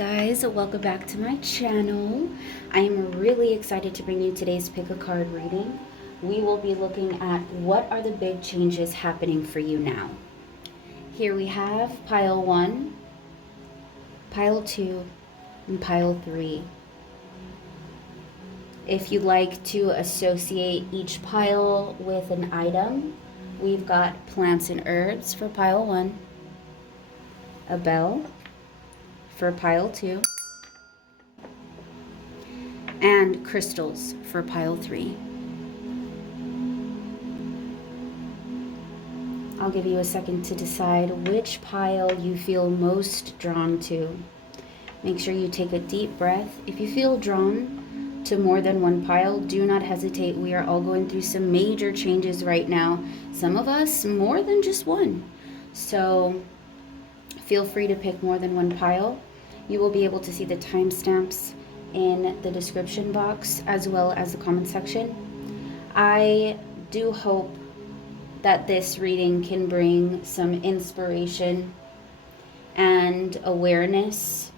guys, welcome back to my channel. I am really excited to bring you today's pick a card reading. We will be looking at what are the big changes happening for you now. Here we have pile 1, pile 2, and pile 3. If you'd like to associate each pile with an item, we've got plants and herbs for pile 1, a bell for pile 2, and crystals for pile 3. I'll give you a second to decide which pile you feel most drawn to. Make sure you take a deep breath. If you feel drawn to more than one pile, do not hesitate. We are all going through some major changes right now. Some of us more than just one. So feel free to pick more than one pile. You will be able to see the timestamps in the description box as well as the comment section. I do hope that this reading can bring some inspiration and awareness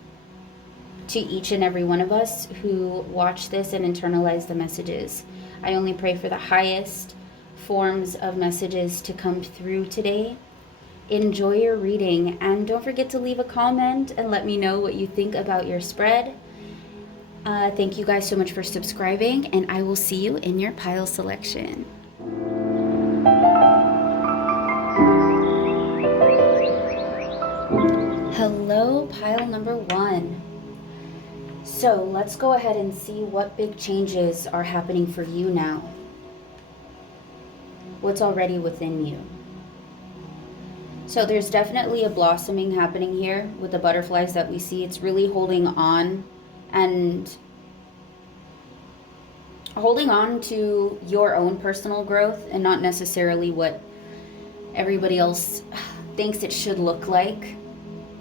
to each and every one of us who watch this and internalize the messages. I only pray for the highest forms of messages to come through today. Enjoy your reading, and don't forget to leave a comment and let me know what you think about your spread. Thank you guys so much for subscribing, and I will see you in your pile selection. Hello, pile number 1. So let's go ahead and see what big changes are happening for you now. What's already within you. So there's definitely a blossoming happening here with the butterflies that we see. It's really holding on and holding on to your own personal growth and not necessarily what everybody else thinks it should look like.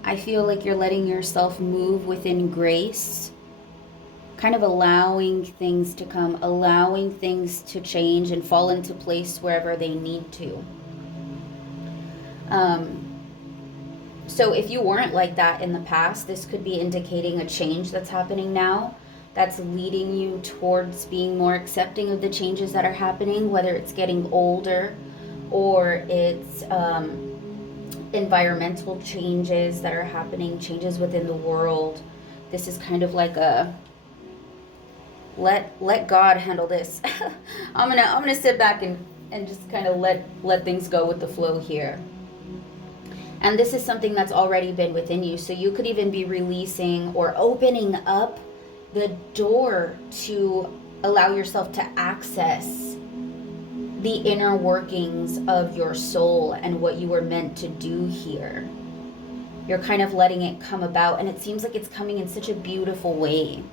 I feel like you're letting yourself move within grace, kind of allowing things to come, allowing things to change and fall into place wherever they need to. So if you weren't like that in the past, this could be indicating a change that's happening now that's leading you towards being more accepting of the changes that are happening, whether it's getting older or it's environmental changes that are happening, changes within the world. This is kind of like a let God handle this. I'm gonna sit back and just kind of let things go with the flow here. And this is something that's already been within you. So you could even be releasing or opening up the door to allow yourself to access the inner workings of your soul and what you were meant to do here. You're kind of letting it come about, and it seems like it's coming in such a beautiful way.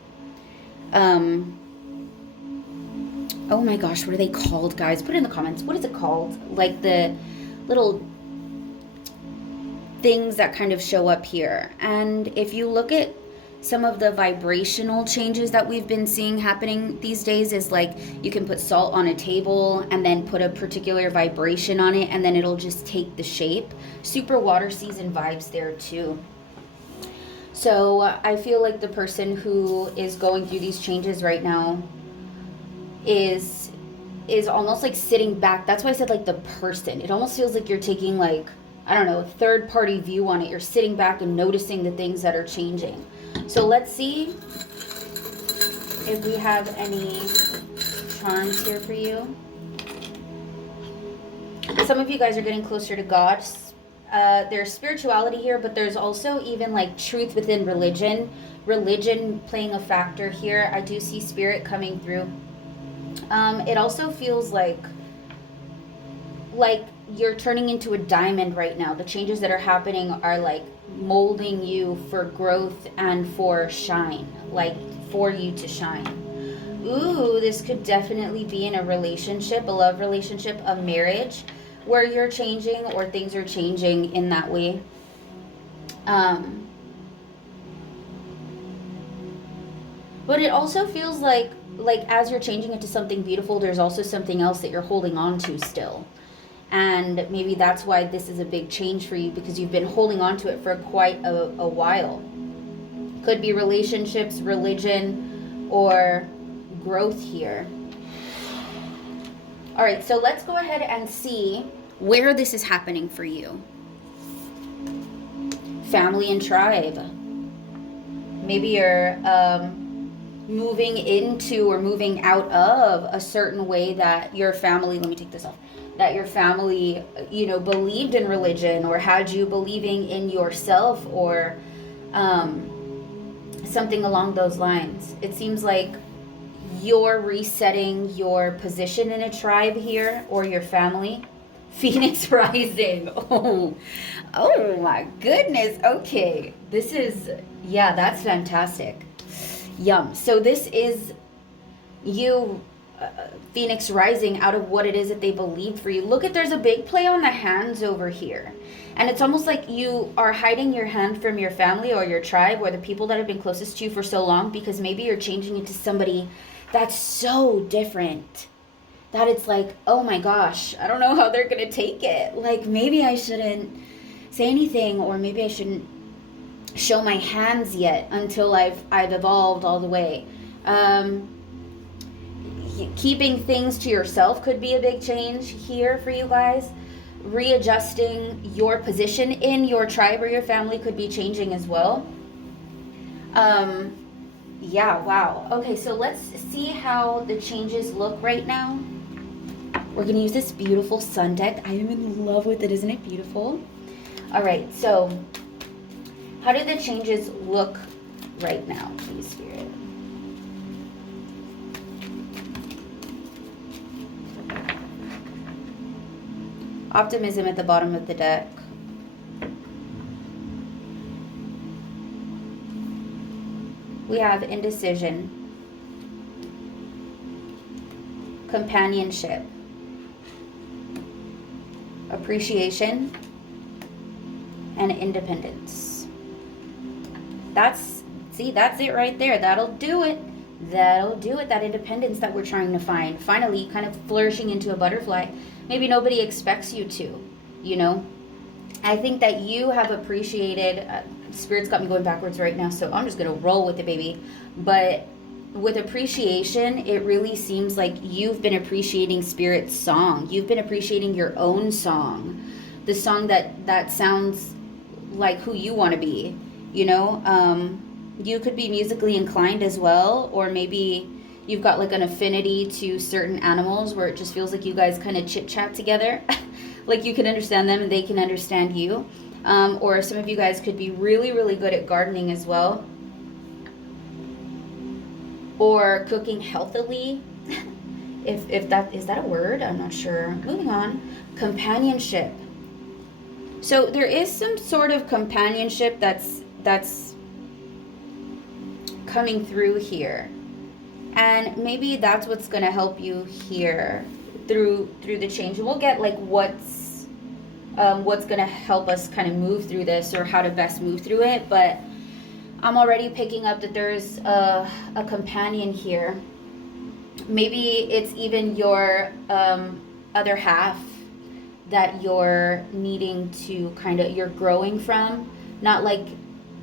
Oh my gosh, what are they called, guys? Put it in the comments. What is it called? Like the little things that kind of show up here. And if you look at some of the vibrational changes that we've been seeing happening these days, is like you can put salt on a table and then put a particular vibration on it and then it'll just take the shape. Super water season vibes there too. So I feel like the person who is going through these changes right now is almost like sitting back. That's why I said like the person. It almost feels like you're taking like, I don't know, a third party view on it. You're sitting back and noticing the things that are changing. So let's see if we have any charms here for you. Some of you guys are getting closer to God. There's spirituality here, but there's also even like truth within religion. Religion playing a factor here. I do see spirit coming through. It also feels like you're turning into a diamond right now. The changes that are happening are like molding you for growth and for shine, like for you to shine. Ooh, this could definitely be in a relationship, a love relationship, a marriage, where you're changing or things are changing in that way. But it also feels like as you're changing into something beautiful, there's also something else that you're holding on to still. And maybe that's why this is a big change for you, because you've been holding on to it for quite a while. Could be relationships, religion, or growth here. All right, so let's go ahead and see where this is happening for you. Family and tribe. Maybe you're moving into or moving out of a certain way that your family, let me take this off, that your family, you know, believed in religion or had you believing in yourself, or something along those lines. It seems like you're resetting your position in a tribe here, or your family. Phoenix rising. Oh my goodness. Okay. This is, yeah, that's fantastic. Yum. So this is you, Phoenix rising out of what it is that they believed for you. Look at, there's a big play on the hands over here. And it's almost like you are hiding your hand from your family or your tribe or the people that have been closest to you for so long, because maybe you're changing into somebody that's so different that it's like, oh my gosh, I don't know how they're going to take it. Like, maybe I shouldn't say anything, or maybe I shouldn't show my hands yet until I've evolved all the way. Keeping things to yourself could be a big change here for you guys. Readjusting your position in your tribe or your family could be changing as well. Yeah, wow. Okay, so let's see how the changes look right now. We're going to use this beautiful sun deck. I am in love with it. Isn't it beautiful? All right, so how do the changes look right now, please, Spirit? Optimism at the bottom of the deck. We have indecision, companionship, appreciation, and independence. That's it right there. That'll do it. That'll do it. That independence that we're trying to find. Finally, kind of flourishing into a butterfly. Maybe nobody expects you to, you know. I think that you have appreciated, Spirit's got me going backwards right now, so I'm just going to roll with it, baby. But with appreciation, it really seems like you've been appreciating Spirit's song. You've been appreciating your own song. The song that sounds like who you want to be, you know. You could be musically inclined as well, or maybe you've got like an affinity to certain animals where it just feels like you guys kind of chit-chat together. Like you can understand them and they can understand you. Or some of you guys could be really, really good at gardening as well. Or cooking healthily. if that, is that a word? I'm not sure. Moving on. Companionship. So there is some sort of companionship that's coming through here. And maybe that's what's going to help you here through the change. And we'll get like what's going to help us kind of move through this, or how to best move through it. But I'm already picking up that there's a companion here. Maybe it's even your other half that you're needing to kind of, you're growing from. Not like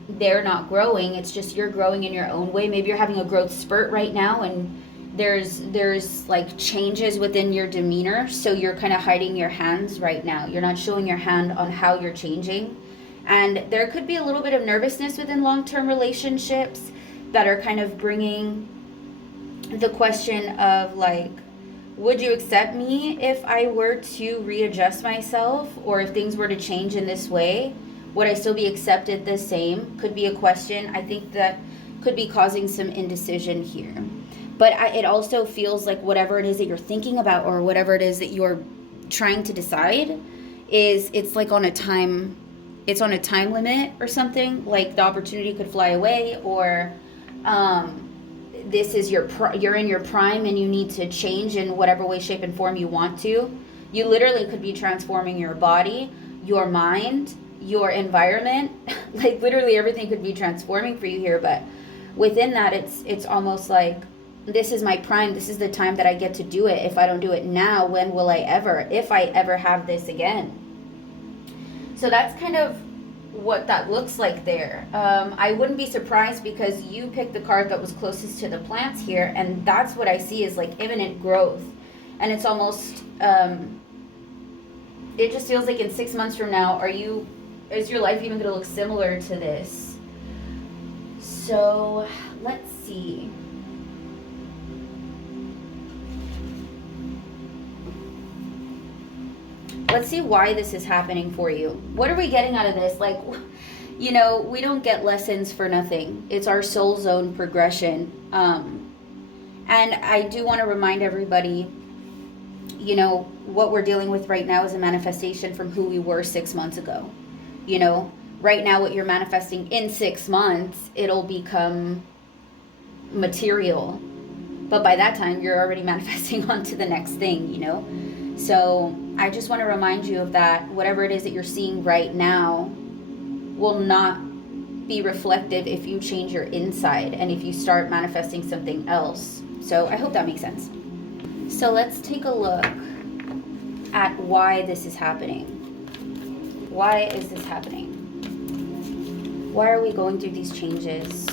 they're not growing, it's just you're growing in your own way. Maybe you're having a growth spurt right now, and there's like changes within your demeanor, so you're kind of hiding your hands right now. You're not showing your hand on how you're changing. And there could be a little bit of nervousness within long-term relationships that are kind of bringing the question of like, would you accept me if I were to readjust myself, or if things were to change in this way? Would I still be accepted the same? Could be a question. I think that could be causing some indecision here. But it also feels like whatever it is that you're thinking about, or whatever it is that you're trying to decide, it's like on a time limit or something. Like the opportunity could fly away, or this is you're in your prime and you need to change in whatever way, shape, and form you want to. You literally could be transforming your body, your mind, your environment. Like literally everything could be transforming for you here. But within that, it's almost like, this is my prime. This is the time that I get to do it. If I don't do it now, when will I ever, if I ever have this again? So that's kind of what that looks like there. I wouldn't be surprised because you picked the card that was closest to the plants here, and that's what I see is like imminent growth. And it's almost, it just feels like in 6 months from now, is your life even going to look similar to this? So let's see. Let's see why this is happening for you. What are we getting out of this? Like, you know, we don't get lessons for nothing. It's our soul zone progression. And I do want to remind everybody, you know, what we're dealing with right now is a manifestation from who we were 6 months ago. You know, right now what you're manifesting in 6 months, it'll become material. But by that time, you're already manifesting onto the next thing, you know? So I just want to remind you of that. Whatever it is that you're seeing right now will not be reflective if you change your inside and if you start manifesting something else. So I hope that makes sense. So let's take a look at why this is happening. Why is this happening? Why are we going through these changes?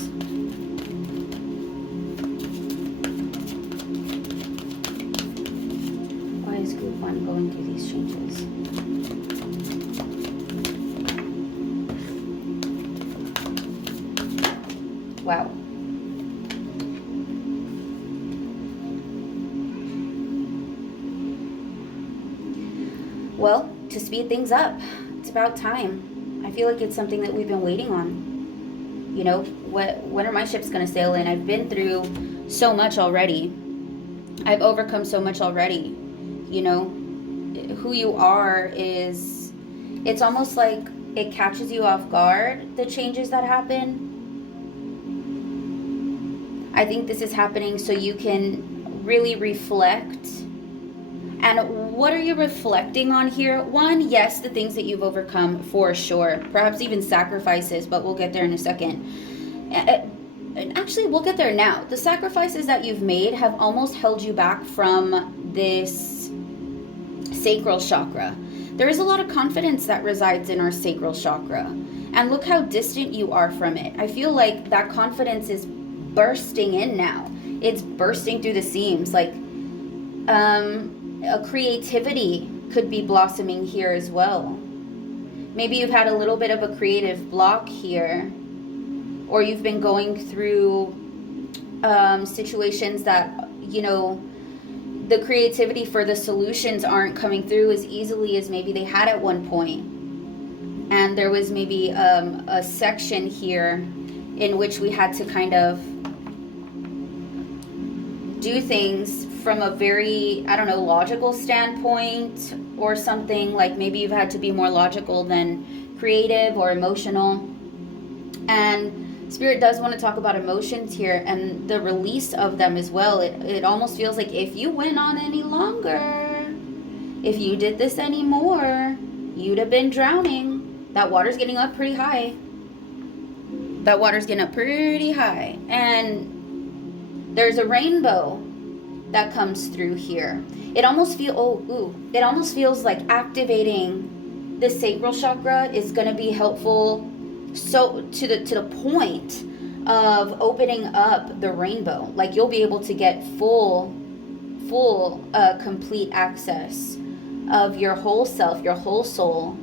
Why is Group 1 going through these changes? Wow. Well, to speed things up, it's about time. I feel like it's something that we've been waiting on. You know, when are my ships going to sail in? I've been through so much already. I've overcome so much already. You know, who you are is, it's almost like it catches you off guard, the changes that happen. I think this is happening so you can really reflect. And what are you reflecting on here? One, yes, the things that you've overcome for sure. Perhaps even sacrifices, but we'll get there in a second. And actually, we'll get there now. The sacrifices that you've made have almost held you back from this sacral chakra. There is a lot of confidence that resides in our sacral chakra. And look how distant you are from it. I feel like that confidence is bursting in now. It's bursting through the seams. Like, a creativity could be blossoming here as well. Maybe you've had a little bit of a creative block here, or you've been going through situations that, you know, the creativity for the solutions aren't coming through as easily as maybe they had at one point. And there was maybe a section here in which we had to kind of do things from a very, I don't know, logical standpoint or something. Like maybe you've had to be more logical than creative or emotional. And Spirit does want to talk about emotions here and the release of them as well. It almost feels like if you went on any longer, if you did this anymore, you'd have been drowning. That water's getting up pretty high. That water's getting up pretty high. And there's a rainbow that comes through here. It almost it almost feels like activating the sacral chakra is going to be helpful, so to the point of opening up the rainbow. Like you'll be able to get full complete access of your whole self, your whole soul.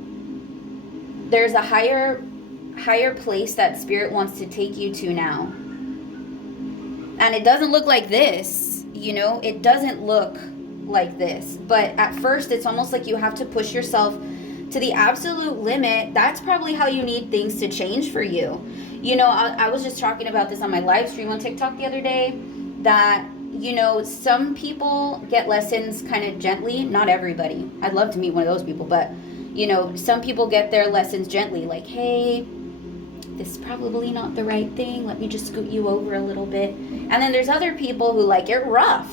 There's a higher place that Spirit wants to take you to now. And it doesn't look like this. You know, it doesn't look like this. But at first, it's almost like you have to push yourself to the absolute limit. That's probably how you need things to change for you. You know, I was just talking about this on my live stream on TikTok the other day, that, you know, some people get lessons kind of gently. Not everybody. I'd love to meet one of those people. But, you know, some people get their lessons gently. Like, hey, this is probably not the right thing. Let me just scoot you over a little bit. And then there's other people who like it rough.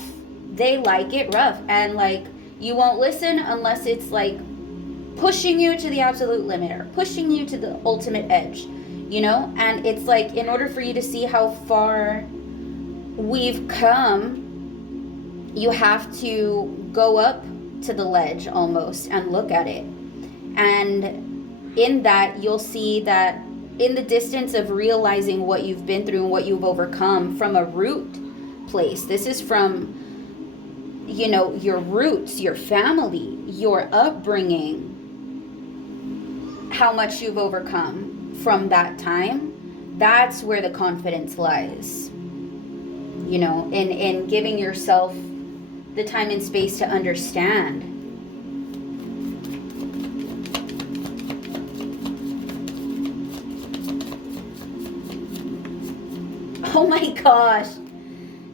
They like it rough. And like, you won't listen unless it's like pushing you to the absolute limit or pushing you to the ultimate edge, you know? And it's like, in order for you to see how far we've come, you have to go up to the ledge almost and look at it. And in that, you'll see that in the distance of realizing what you've been through and what you've overcome from a root place. This is from, you know, your roots, your family, your upbringing, how much you've overcome from that time. That's where the confidence lies, you know, in giving yourself the time and space to understand. Oh my gosh.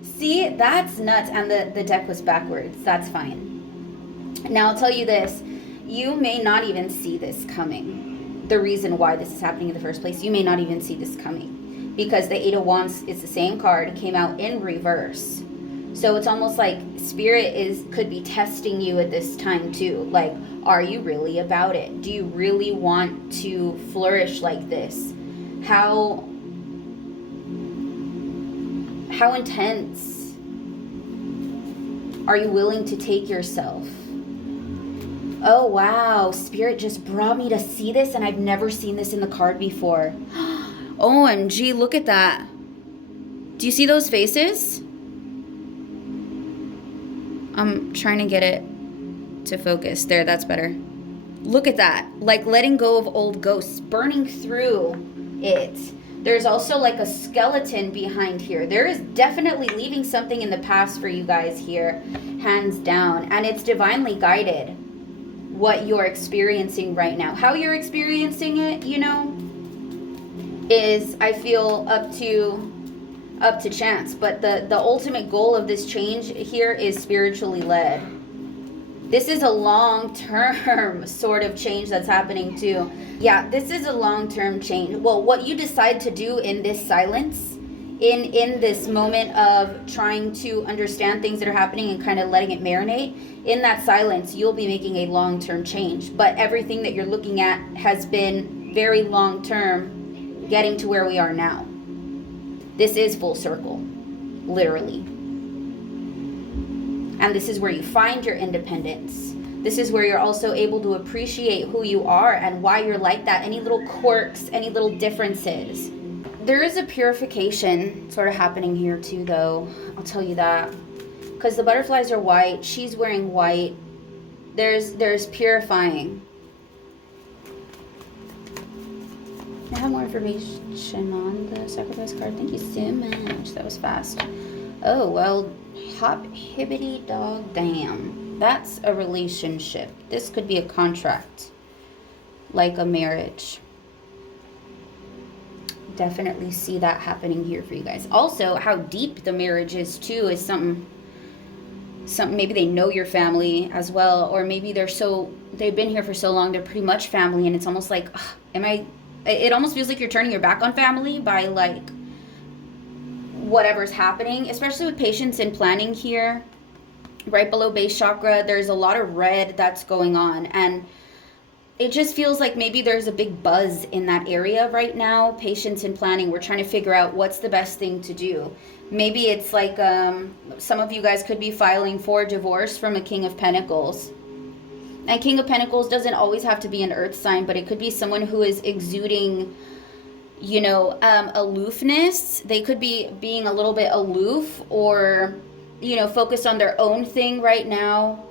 See, that's nuts. And the deck was backwards. That's fine. Now, I'll tell you this. You may not even see this coming. The reason why this is happening in the first place, you may not even see this coming. Because the Eight of Wands is the same card. It came out in reverse. So it's almost like Spirit could be testing you at this time too. Like, are you really about it? Do you really want to flourish like this? How intense are you willing to take yourself? Oh wow, Spirit just brought me to see this, and I've never seen this in the card before. OMG, look at that. Do you see those faces? I'm trying to get it to focus. There, that's better. Look at that. Like letting go of old ghosts, burning through it. There's also like a skeleton behind here. There is definitely leaving something in the past for you guys here, hands down. And it's divinely guided, what you're experiencing right now. How you're experiencing it, you know, is, I feel, up to chance. But the ultimate goal of this change here is spiritually led. This is a long-term sort of change that's happening too. Yeah, this is a long-term change. Well, what you decide to do in this silence, in this moment of trying to understand things that are happening and kind of letting it marinate, in that silence, you'll be making a long-term change. But everything that you're looking at has been very long-term, getting to where we are now. This is full circle, literally. And this is where you find your independence. This is where you're also able to appreciate who you are and why you're like that. Any little quirks, any little differences. There is a purification sort of happening here too, though. I'll tell you that. Because the butterflies are white. She's wearing white. There's purifying. I have more information on the sacrifice card. Thank you so much. That was fast. Oh, well, hop hibbity dog damn. That's a relationship. This could be a contract. Like a marriage. Definitely see that happening here for you guys. Also, how deep the marriage is too is something maybe they know your family as well, or maybe they've been here for so long, they're pretty much family, and it's almost like, it almost feels like you're turning your back on family by like whatever's happening, especially with patience and planning here. Right below base chakra, there's a lot of red that's going on, and it just feels like maybe there's a big buzz in that area right now. Patience and planning, we're trying to figure out what's the best thing to do. Maybe it's like some of you guys could be filing for divorce from a King of Pentacles. And King of Pentacles doesn't always have to be an earth sign, but it could be someone who is exuding, you know, aloofness. They could be being a little bit aloof, or, you know, focused on their own thing right now.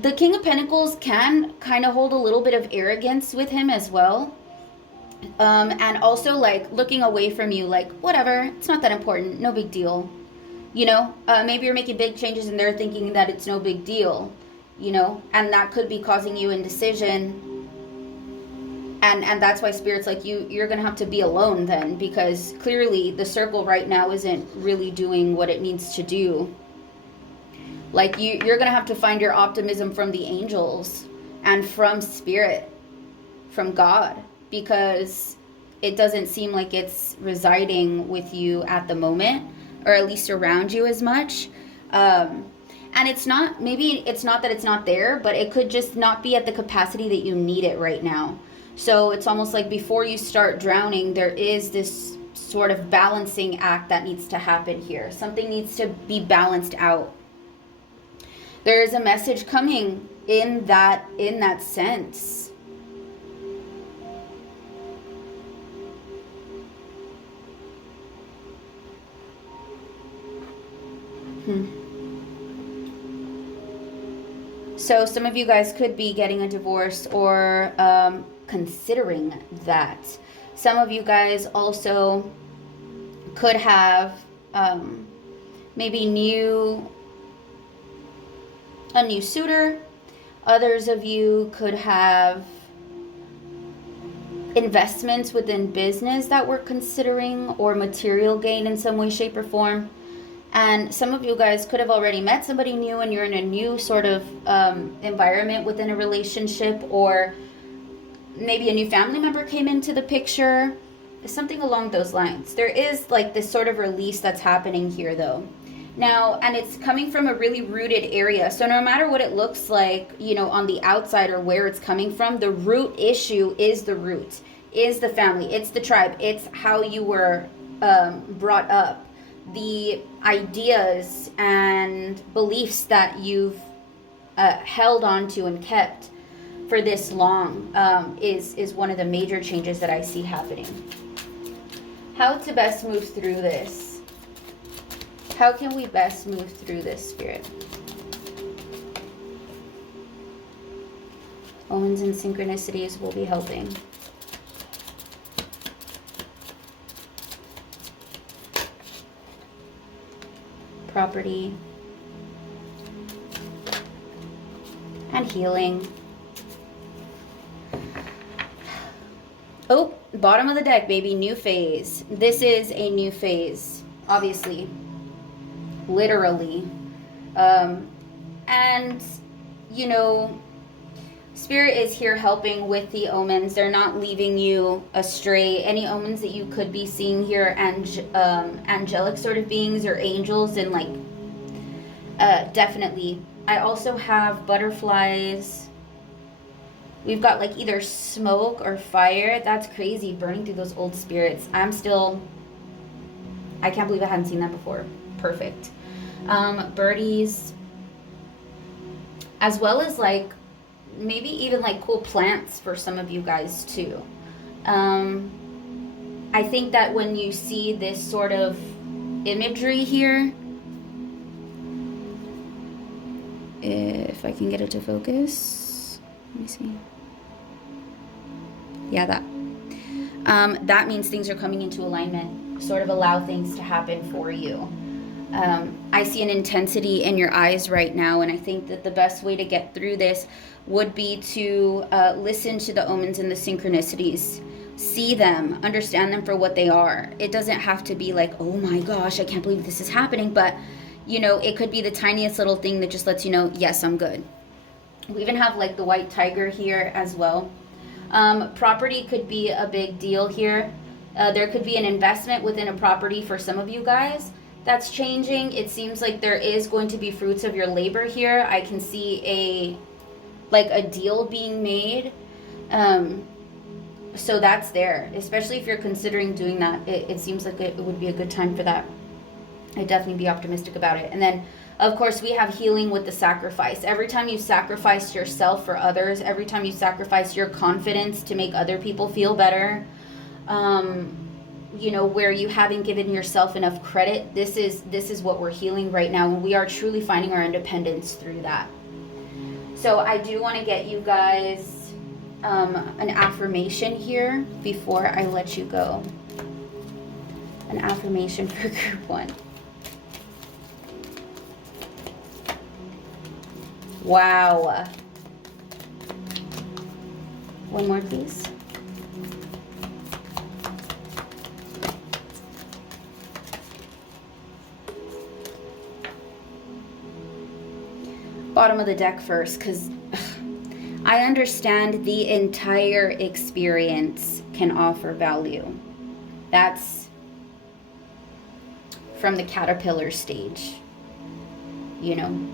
The King of Pentacles can kind of hold a little bit of arrogance with him as well. And also like looking away from you, like, whatever, it's not that important, no big deal. You know, maybe you're making big changes and they're thinking that it's no big deal, you know, and that could be causing you indecision. And that's why Spirit's like, you're going to have to be alone then, because clearly the circle right now isn't really doing what it needs to do. Like you're going to have to find your optimism from the angels and from Spirit, from God, because it doesn't seem like it's residing with you at the moment, or at least around you as much. And it's not, maybe it's not that it's not there, but it could just not be at the capacity that you need it right now. So it's almost like before you start drowning, there is this sort of balancing act that needs to happen here. Something needs to be balanced out. There is a message coming in that sense. So some of you guys could be getting a divorce or considering that. Some of you guys also could have maybe a new suitor. Others of you could have investments within business that we're considering, or material gain in some way, shape, or form. And some of you guys could have already met somebody new and you're in a new sort of environment within a relationship, or maybe a new family member came into the picture, something along those lines. There is like this sort of release that's happening here though. Now, and it's coming from a really rooted area. So no matter what it looks like, you know, on the outside or where it's coming from, the root issue is the root, is the family, it's the tribe, it's how you were brought up. The ideas and beliefs that you've held on to and kept for this long is one of the major changes that I see happening. How to best move through this? How can we best move through this, Spirit? Omens and synchronicities will be helping. Property and healing. Oh, bottom of the deck, baby. New phase. This is a new phase, obviously, literally. And you know, Spirit is here helping with the omens. They're not leaving you astray. Any omens that you could be seeing here, and angelic sort of beings or angels, and like definitely. I also have butterflies. We've got like either smoke or fire. That's crazy, burning through those old spirits. I can't believe I hadn't seen that before. Perfect. Birdies, as well as like maybe even like cool plants for some of you guys too. I think that when you see this sort of imagery here, if I can get it to focus, let me see. Yeah, that means things are coming into alignment. Sort of allow things to happen for you. I see an intensity in your eyes right now, and I think that the best way to get through this would be to listen to the omens and the synchronicities. See them, understand them for what they are. It doesn't have to be like, oh my gosh, I can't believe this is happening, but you know, it could be the tiniest little thing that just lets you know, yes, I'm good. We even have like the white tiger here as well. Property could be a big deal here. There could be an investment within a property for some of you guys that's changing. It seems like there is going to be fruits of your labor here. I can see a deal being made. So that's there, especially if you're considering doing that. It seems like it would be a good time for that. I'd definitely be optimistic about it. And then of course we have healing with the sacrifice. Every time you sacrifice yourself for others, every time you sacrifice your confidence to make other people feel better, you know, where you haven't given yourself enough credit, this is what we're healing right now, and we are truly finding our independence through that. So I do want to get you guys an affirmation here before I let you go. An affirmation for group 1. Wow. One more, please. Bottom of the deck first, because I understand the entire experience can offer value. That's from the caterpillar stage, you know,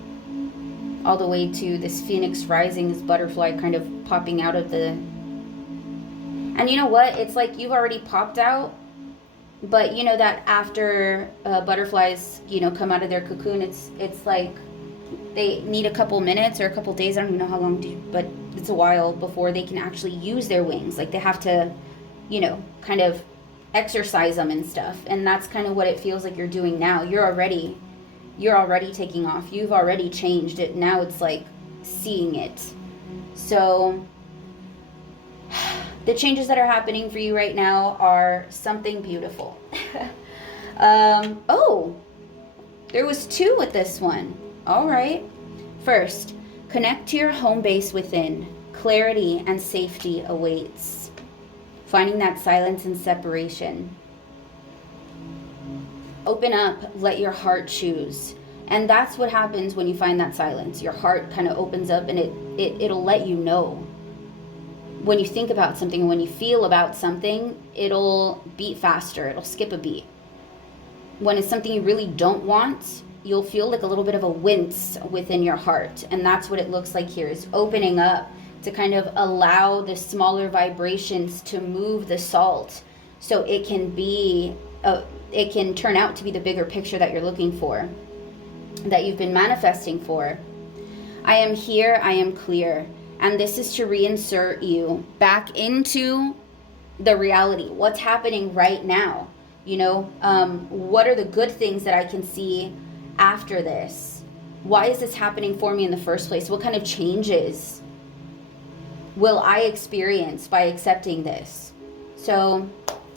all the way to this phoenix rising, this butterfly kind of popping out of the... And you know what? It's like you've already popped out, but you know that after butterflies, you know, come out of their cocoon, it's like they need a couple minutes or a couple days, I don't even know how long, but it's a while before they can actually use their wings. Like they have to, you know, kind of exercise them and stuff. And that's kind of what it feels like you're doing now. You're already you're already taking off. You've already changed it. Now it's like seeing it. So the changes that are happening for you right now are something beautiful. Oh, there was 2 with this one. All right. First, connect to your home base within. Clarity and safety awaits. Finding that silence and separation. Open up, let your heart choose. And that's what happens when you find that silence. Your heart kind of opens up and it'll let you know. When you think about something, when you feel about something, it'll beat faster. It'll skip a beat. When it's something you really don't want, you'll feel like a little bit of a wince within your heart. And that's what it looks like here, is opening up to kind of allow the smaller vibrations to move the salt so it can be, it can turn out to be the bigger picture that you're looking for, that you've been manifesting for. I am here, I am clear. And this is to reinsert you back into the reality. What's happening right now? You know, what are the good things that I can see after this? Why is this happening for me in the first place? What kind of changes will I experience by accepting this? So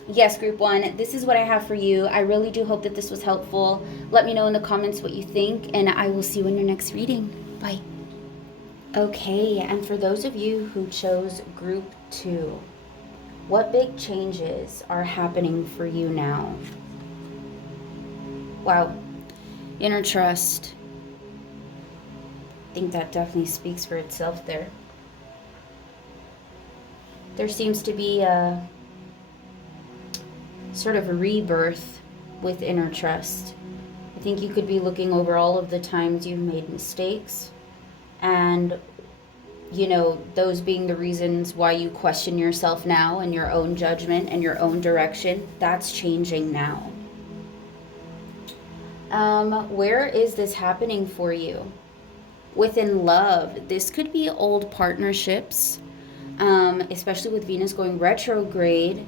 yes, group 1, this is what I have for you. I really do hope that this was helpful. Let me know in the comments what you think, and I will see you in your next reading. Bye. Okay, and for those of you who chose group 2, what big changes are happening for you now? Wow. Inner trust. I think that definitely speaks for itself there. There seems to be a sort of a rebirth with inner trust. I think you could be looking over all of the times you've made mistakes, and you know, those being the reasons why you question yourself now and your own judgment and your own direction. That's changing now. Where is this happening for you? Within love, this could be old partnerships, especially with Venus going retrograde.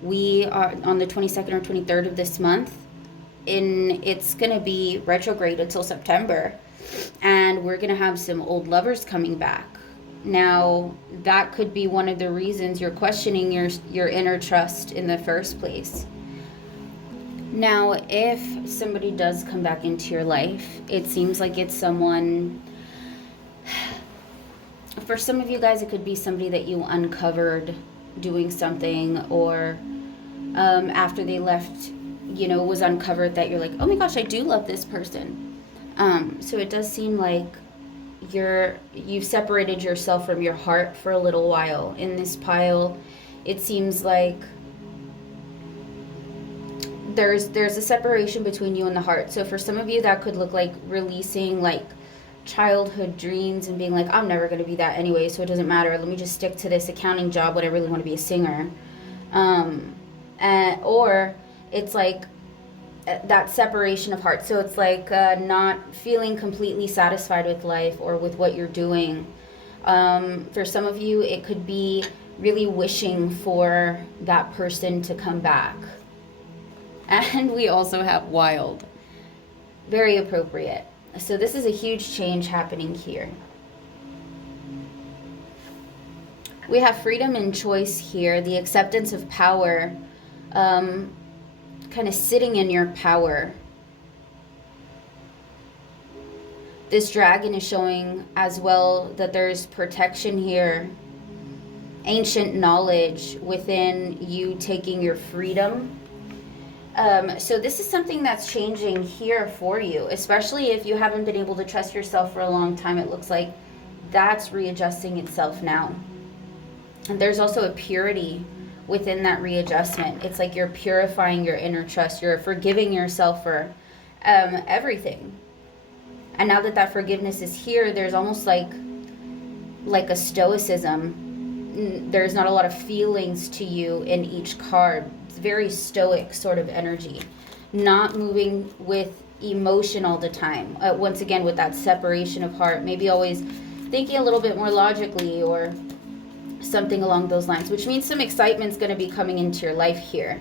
We are on the 22nd or 23rd of this month, it's going to be retrograde until September, and we're going to have some old lovers coming back. Now, that could be one of the reasons you're questioning your inner trust in the first place. Now, if somebody does come back into your life, it seems like it's someone, for some of you guys, it could be somebody that you uncovered doing something, or after they left, you know, was uncovered that you're like, oh my gosh, I do love this person. So it does seem like you've separated yourself from your heart for a little while. In this pile, it seems like there's a separation between you and the heart. So for some of you, that could look like releasing like childhood dreams and being like, I'm never going to be that anyway, so it doesn't matter. Let me just stick to this accounting job when I really want to be a singer. Or it's like that separation of heart. So it's like not feeling completely satisfied with life or with what you're doing. For some of you, it could be really wishing for that person to come back. And we also have wild. Very appropriate. So this is a huge change happening here. We have freedom and choice here, the acceptance of power, kind of sitting in your power. This dragon is showing as well that there's protection here, ancient knowledge within you taking your freedom. So this is something that's changing here for you, especially if you haven't been able to trust yourself for a long time. It looks like that's readjusting itself now. And there's also a purity within that readjustment. It's like you're purifying your inner trust. You're forgiving yourself for everything. And now that that forgiveness is here, there's almost like a stoicism. There's not a lot of feelings to you in each card. It's very stoic sort of energy. Not moving with emotion all the time. Once again, with that separation of heart. Maybe always thinking a little bit more logically or something along those lines, which means some excitement's going to be coming into your life here.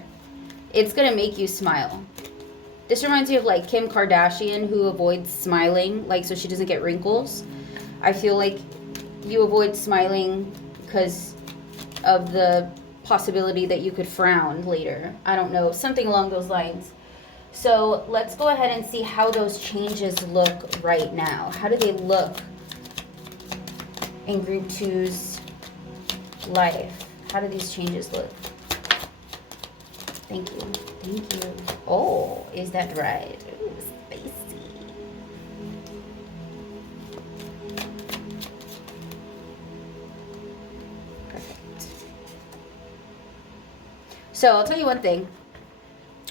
It's going to make you smile. This reminds me of like Kim Kardashian, who avoids smiling, like so she doesn't get wrinkles. I feel like you avoid smiling because of the possibility that you could frown later. I don't know, something along those lines. So let's go ahead and see how those changes look right now. How do they look in Group 2's life? How do these changes look? Thank you. Thank you. Oh, is that right? Ooh, spicy. Perfect. So I'll tell you one thing.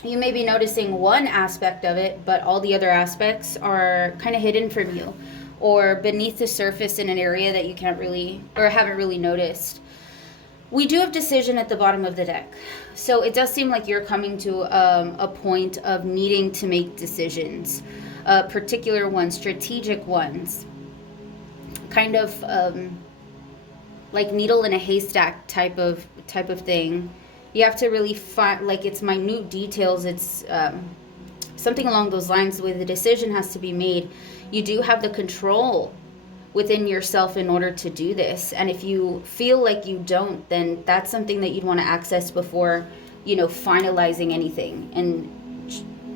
You may be noticing one aspect of it, but all the other aspects are kind of hidden from you or beneath the surface in an area that you can't really or haven't really noticed. We do have decision at the bottom of the deck. So it does seem like you're coming to a point of needing to make decisions, particular ones, strategic ones, kind of like needle in a haystack type of thing. You have to really find, like, it's minute details. It's something along those lines. The way the decision has to be made, you do have the control within yourself in order to do this. And if you feel like you don't, then that's something that you'd want to access before, you know, finalizing anything.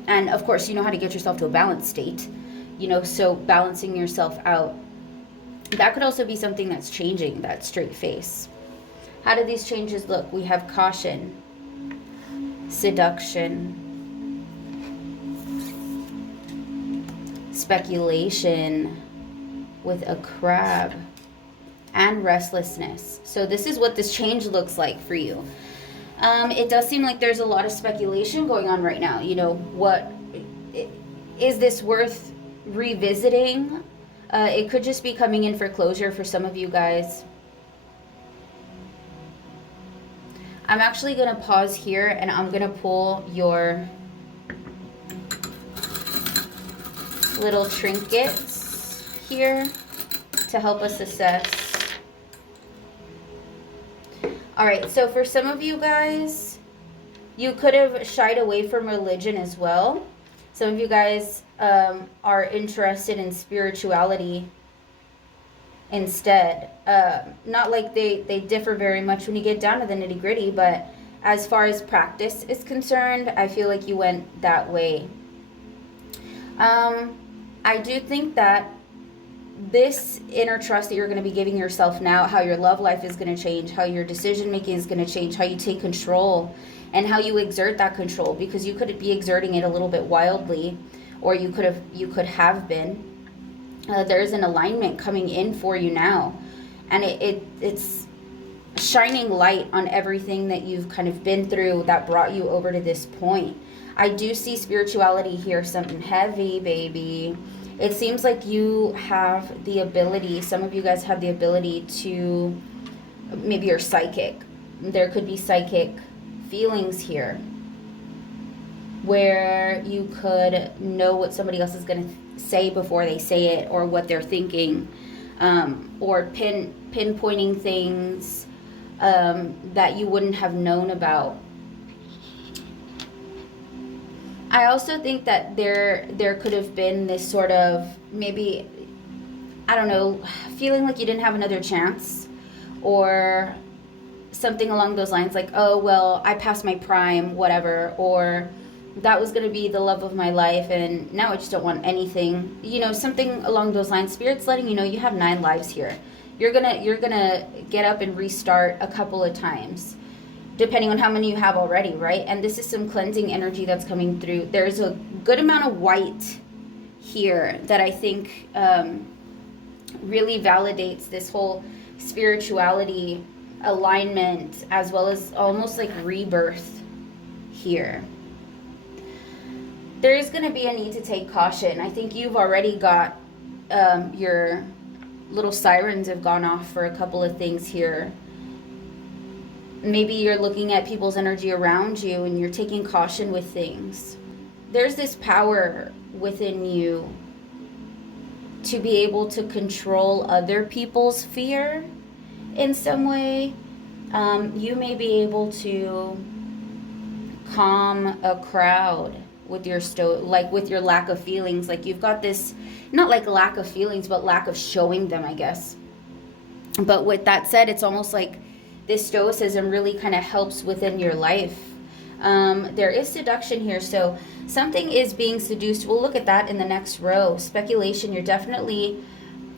And of course, you know how to get yourself to a balanced state, you know, so balancing yourself out. That could also be something that's changing, that straight face. How do these changes look? We have caution, seduction, speculation with a crab, and restlessness. So this is what this change looks like for you. It does seem like there's a lot of speculation going on right now. You know, what is this worth revisiting? It could just be coming in for closure for some of you guys. I'm actually going to pause here and I'm going to pull your little trinkets here to help us assess. All right, so for some of you guys, you could have shied away from religion as well. Some of you guys are interested in spirituality instead. Not like they differ very much when you get down to the nitty gritty, but as far as practice is concerned, I feel like you went that way. I do think that this inner trust that you're going to be giving yourself now, how your love life is going to change, how your decision making is going to change, how you take control, and how you exert that control, because you could be exerting it a little bit wildly, or you could have been. There's an alignment coming in for you now, and it's shining light on everything that you've kind of been through that brought you over to this point. I do see spirituality here, something heavy, baby. It seems like you have the ability, some of you guys have the ability to, maybe you're psychic. There could be psychic feelings here where you could know what somebody else is going to say before they say it, or what they're thinking, or pinpointing things that you wouldn't have known about. I also think that there could have been this sort of, maybe, I don't know, feeling like you didn't have another chance, or something along those lines, like, oh, well, I passed my prime, whatever, or that was going to be the love of my life and now I just don't want anything, you know, something along those lines. Spirit's letting you know you have 9 lives here. You're gonna get up and restart a couple of times, depending on how many you have already, right? And this is some cleansing energy that's coming through. There's a good amount of white here that I think really validates this whole spirituality alignment, as well as almost like rebirth here. There is going to be a need to take caution. I think you've already got your little sirens have gone off for a couple of things here. Maybe you're looking at people's energy around you and you're taking caution with things. There's this power within you to be able to control other people's fear in some way. You may be able to calm a crowd with your like with your lack of feelings. Like you've got this, not like lack of feelings, but lack of showing them, I guess. But with that said, it's almost like this stoicism really kind of helps within your life. There is seduction here, so something is being seduced. We'll look at that in the next row. Speculation, you're definitely,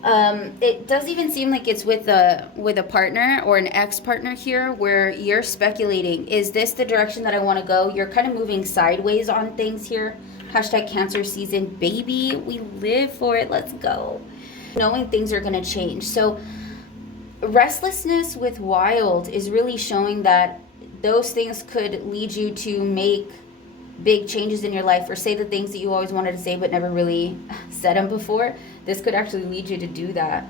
it does even seem like it's with a partner or an ex-partner here, where you're speculating, is this the direction that I want to go? You're kind of moving sideways on things here. Hashtag Cancer season, baby, we live for it, let's go. Knowing things are going to change. So restlessness with wild is really showing that those things could lead you to make big changes in your life, or say the things that you always wanted to say but never really said them before. This could actually lead you to do that.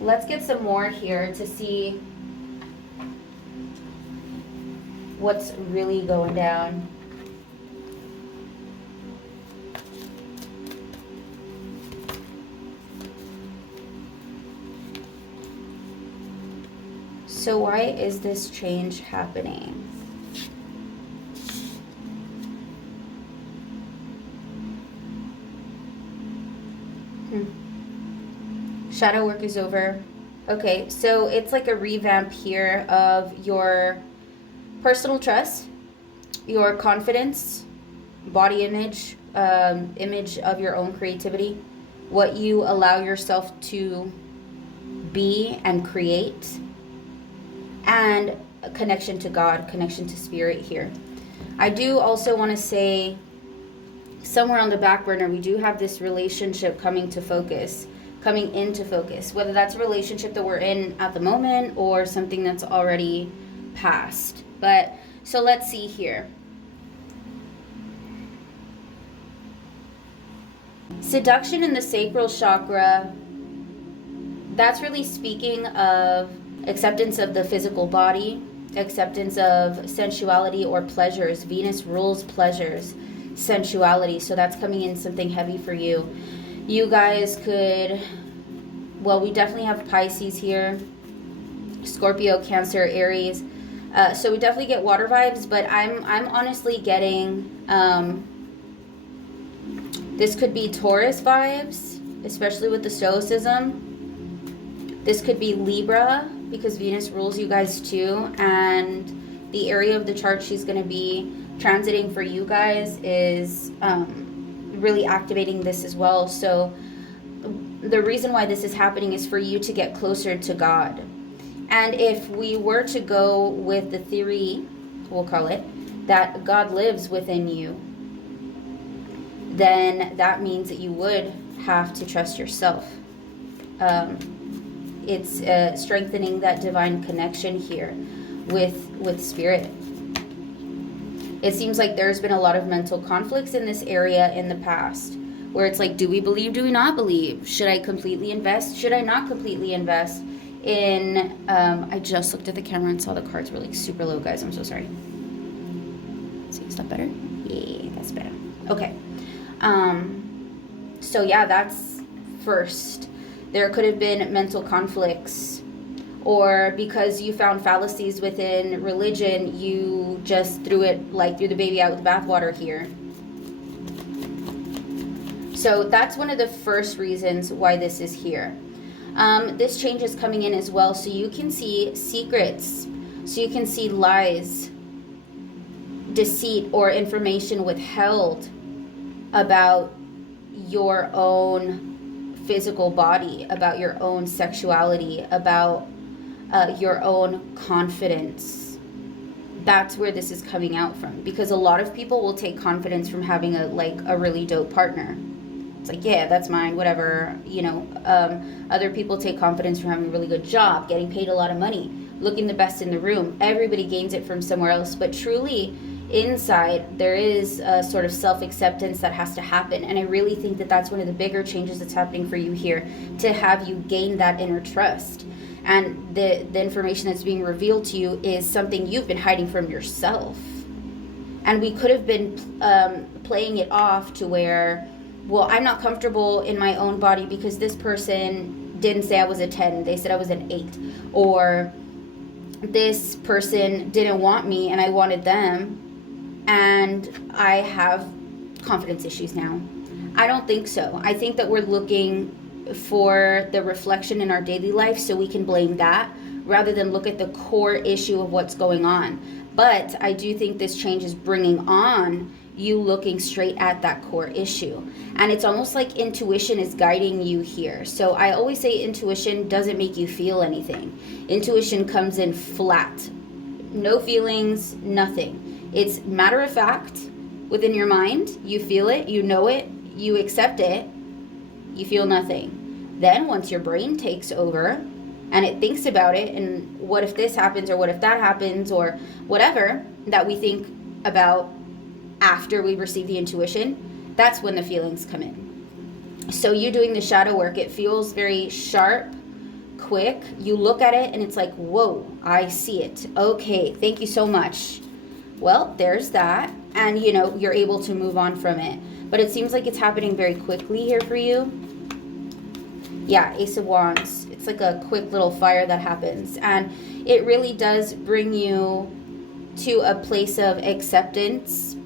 Let's get some more here to see what's really going down. So why is this change happening? Shadow work is over. Okay, so it's like a revamp here of your personal trust, your confidence, body image, image of your own creativity, what you allow yourself to be and create, and a connection to God, connection to spirit here. I do also want to say, somewhere on the back burner, we do have this relationship coming into focus, whether that's a relationship that we're in at the moment or something that's already passed. But so let's see here. Seduction in the sacral chakra, that's really speaking of acceptance of the physical body, acceptance of sensuality or pleasures. Venus rules pleasures, sensuality. So that's coming in something heavy for you. You guys could, well, we definitely have Pisces here, Scorpio, Cancer, Aries. So we definitely get water vibes, but I'm honestly getting, this could be Taurus vibes, especially with the stoicism. This could be Libra, because Venus rules you guys too, and the area of the chart she's going to be transiting for you guys is really activating this as well. So the reason why this is happening is for you to get closer to God. And if we were to go with the theory, we'll call it, that God lives within you, then that means that you would have to trust yourself. It's strengthening that divine connection here with spirit. It seems like there's been a lot of mental conflicts in this area in the past, where it's like, do we believe, do we not believe? Should I completely invest? Should I not completely invest in, I just looked at the camera and saw the cards were like super low, guys. I'm so sorry. See, is that better? Yeah, that's better. Okay. So yeah, that's first. There could have been mental conflicts, or because you found fallacies within religion, you just threw the baby out with the bathwater here. So that's one of the first reasons why this is here. This change is coming in as well, so you can see secrets, so you can see lies, deceit, or information withheld about your own physical body, about your own sexuality, about your own confidence. That's where this is coming out from, because a lot of people will take confidence from having a really dope partner. It's like, yeah, that's mine, whatever, you know. Other people take confidence from having a really good job, getting paid a lot of money, looking the best in the room. Everybody gains it from somewhere else, but truly inside there is a sort of self-acceptance that has to happen. And I really think that that's one of the bigger changes that's happening for you here, to have you gain that inner trust. And the information that's being revealed to you is something you've been hiding from yourself. And we could have been playing it off to where, well, I'm not comfortable in my own body because this person didn't say I was a 10, they said I was an 8. Or this person didn't want me and I wanted them. and I have confidence issues now. I don't think so. I think that we're looking for the reflection in our daily life so we can blame that rather than look at the core issue of what's going on. But I do think this change is bringing on you looking straight at that core issue. And it's almost like intuition is guiding you here. So I always say intuition doesn't make you feel anything. Intuition comes in flat. No feelings, nothing. It's matter of fact within your mind. You feel it, you know it, you accept it, you feel nothing. Then once your brain takes over and it thinks about it, and what if this happens, or what if that happens, or whatever that we think about after we receive the intuition, that's when the feelings come in. So you doing the shadow work, it feels very sharp, quick. You look at it and it's like, whoa, I see it. Okay, thank you so much. Well, there's that. And you're able to move on from it. But it seems like it's happening very quickly here for you. Yeah, Ace of Wands. It's like a quick little fire that happens. And it really does bring you to a place of acceptance.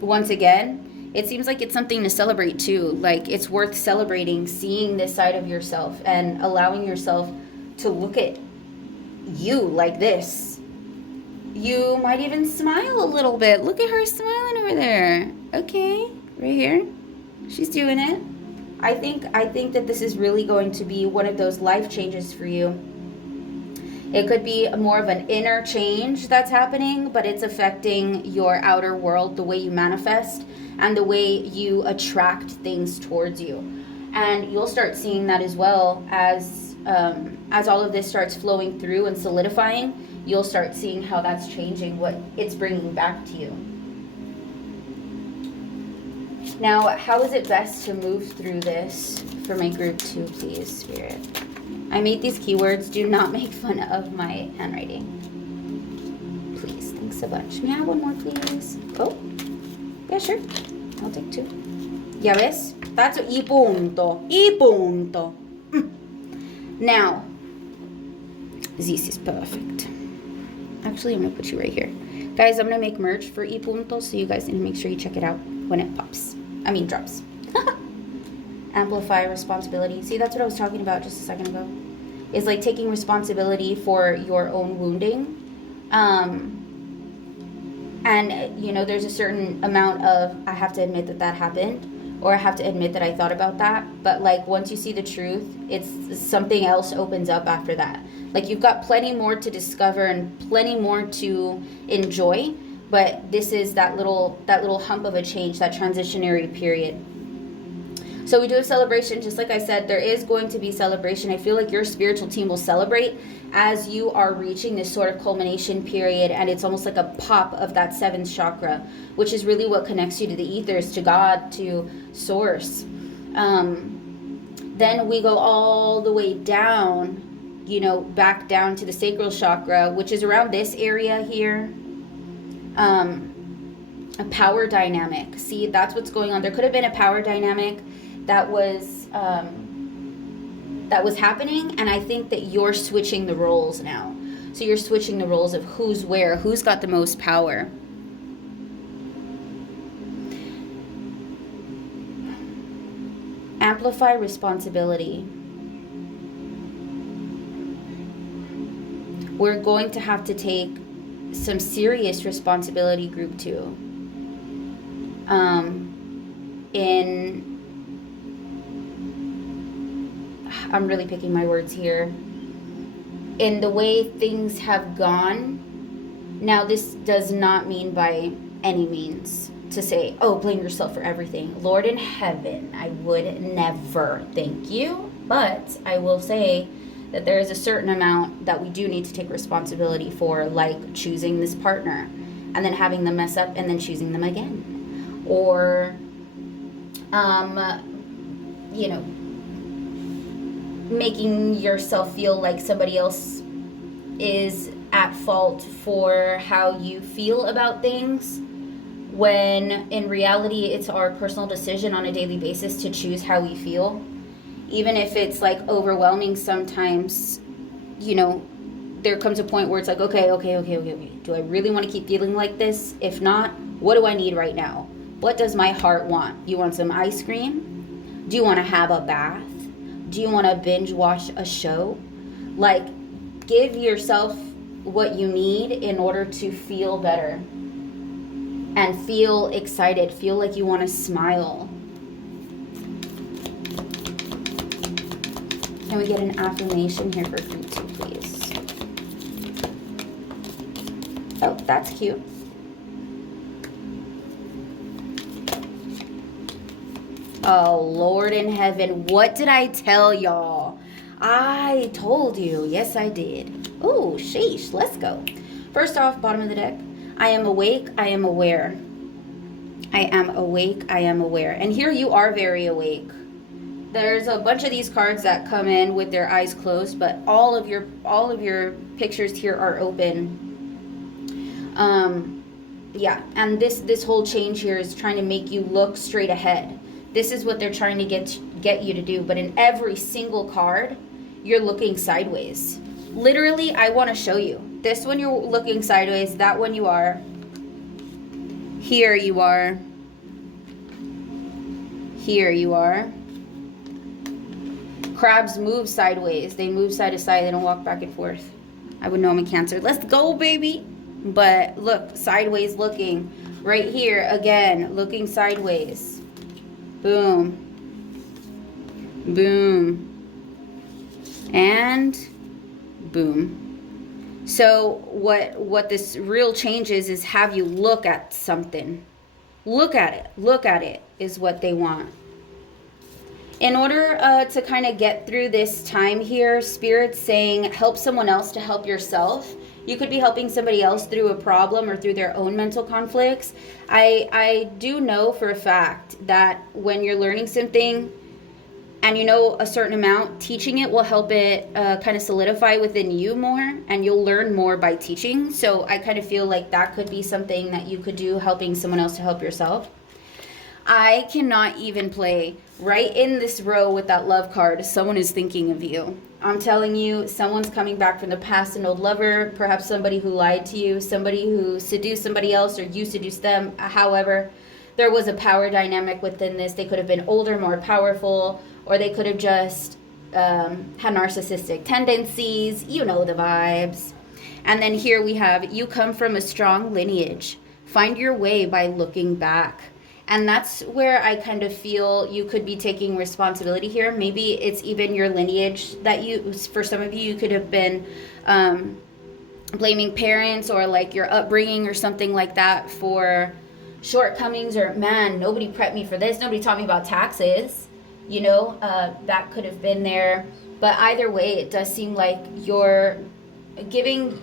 Once again, it seems like it's something to celebrate too. Like, it's worth celebrating, seeing this side of yourself and allowing yourself to look at you like this. You might even smile a little bit. Look at her smiling over there. Okay, right here. She's doing it. I think that this is really going to be one of those life changes for you. It could be more of an inner change that's happening, but it's affecting your outer world, the way you manifest and the way you attract things towards you. And you'll start seeing that as well as all of this starts flowing through and solidifying. You'll start seeing how that's changing, what it's bringing back to you. Now, how is it best to move through this for my group 2, please, Spirit? I made these keywords. Do not make fun of my handwriting. Please, thanks a bunch. May I have one more, please? Oh, yeah, sure. I'll take 2. Ya ves? That's y punto. Y punto. Now, this is perfect. Actually, I'm going to put you right here. Guys, I'm going to make merch for y punto, so you guys need to make sure you check it out when it drops. Amplify responsibility. See, that's what I was talking about just a second ago. Is like taking responsibility for your own wounding. And, there's a certain amount of, I have to admit that happened, or I have to admit that I thought about that. But, like, once you see the truth, it's something else opens up after that. Like, you've got plenty more to discover and plenty more to enjoy. But this is that little hump of a change, that transitionary period. So we do a celebration. Just like I said, there is going to be celebration. I feel like your spiritual team will celebrate as you are reaching this sort of culmination period. And it's almost like a pop of that 7th chakra, which is really what connects you to the ethers, to God, to source. Then we go all the way down, back down to the sacral chakra, which is around this area here. A power dynamic. See, that's what's going on. There could have been a power dynamic that was happening, and I think that you're switching the roles now. So you're switching the roles of who's where, who's got the most power. Amplify responsibility. We're going to have to take some serious responsibility, group 2. I'm really picking my words here. In the way things have gone. Now, this does not mean by any means to say, oh, blame yourself for everything. Lord in heaven, I would never. Thank you. But I will say that there is a certain amount that we do need to take responsibility for, like choosing this partner and then having them mess up and then choosing them again. Or, making yourself feel like somebody else is at fault for how you feel about things, when in reality it's our personal decision on a daily basis to choose how we feel. Even if it's like overwhelming sometimes, there comes a point where it's like, okay. Do I really want to keep feeling like this? If not, what do I need right now? What does my heart want? You want some ice cream? Do you want to have a bath? Do you want to binge watch a show? Like, give yourself what you need in order to feel better and feel excited, feel like you want to smile. Can we get an affirmation here for you too, please? Oh, that's cute. Oh, Lord in heaven, what did I tell y'all? I told you. Yes, I did. Oh, sheesh. Let's go. First off, bottom of the deck. I am awake. I am aware. I am awake. I am aware. And here you are very awake. There's a bunch of these cards that come in with their eyes closed, but all of your pictures here are open. Yeah, and this whole change here is trying to make you look straight ahead. This is what they're trying to get you to do, but in every single card, you're looking sideways. Literally, I want to show you. This one you're looking sideways, that one you are. Here you are. Here you are. Crabs move sideways. They move side to side. They don't walk back and forth. I would know I'm a Cancer. Let's go, baby. But look, sideways looking. Right here, again, looking sideways. Boom. Boom. And boom. So what this real change is have you look at something. Look at it. Look at it is what they want. In order to kind of get through this time here, Spirit's saying help someone else to help yourself. You could be helping somebody else through a problem or through their own mental conflicts. I do know for a fact that when you're learning something and you know a certain amount, teaching it will help it kind of solidify within you more, and you'll learn more by teaching. So I kind of feel like that could be something that you could do, helping someone else to help yourself. I cannot even play right in this row with that love card. Someone is thinking of you. I'm telling you, someone's coming back from the past, an old lover, perhaps somebody who lied to you, somebody who seduced somebody else or you seduced them. However, there was a power dynamic within this. They could have been older, more powerful, or they could have just had narcissistic tendencies. You know the vibes. And then here we have, you come from a strong lineage. Find your way by looking back. And that's where I kind of feel you could be taking responsibility here. Maybe it's even your lineage that for some of you could have been blaming parents or like your upbringing or something like that for shortcomings, or man, nobody prepped me for this. Nobody taught me about taxes. You know, that could have been there. But either way, it does seem like you're giving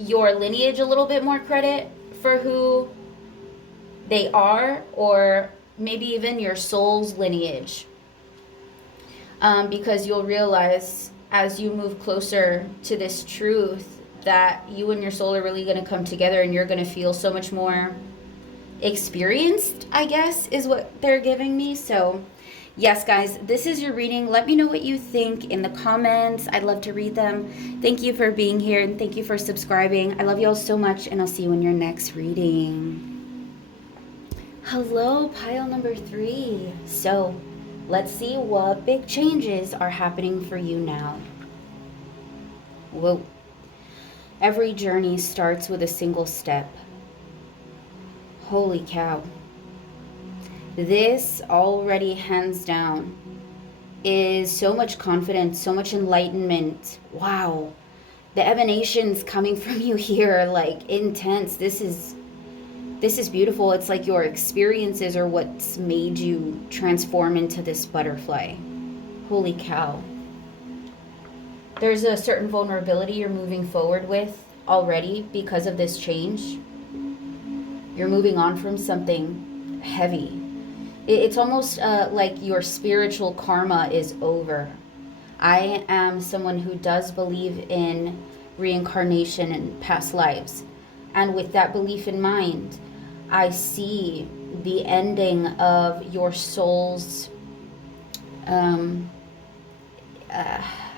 your lineage a little bit more credit for who they are, or maybe even your soul's lineage, because you'll realize as you move closer to this truth that you and your soul are really going to come together, and you're going to feel so much more experienced, I guess is what they're giving me. So yes, guys, this is your reading. Let me know what you think in the comments. I'd love to read them. Thank you for being here, and thank you for subscribing. I love you all so much, and I'll see you in your next reading. Hello, pile number 3. So let's see what big changes are happening for you now. Whoa. Every journey starts with a single step. Holy cow. This already, hands down, is so much confidence, so much enlightenment. Wow. The emanations coming from you here are like intense. This is beautiful. It's like your experiences are what's made you transform into this butterfly. Holy cow. There's a certain vulnerability you're moving forward with already because of this change. You're moving on from something heavy. It's almost like your spiritual karma is over. I am someone who does believe in reincarnation and past lives. And with that belief in mind, I see the ending of your soul's, how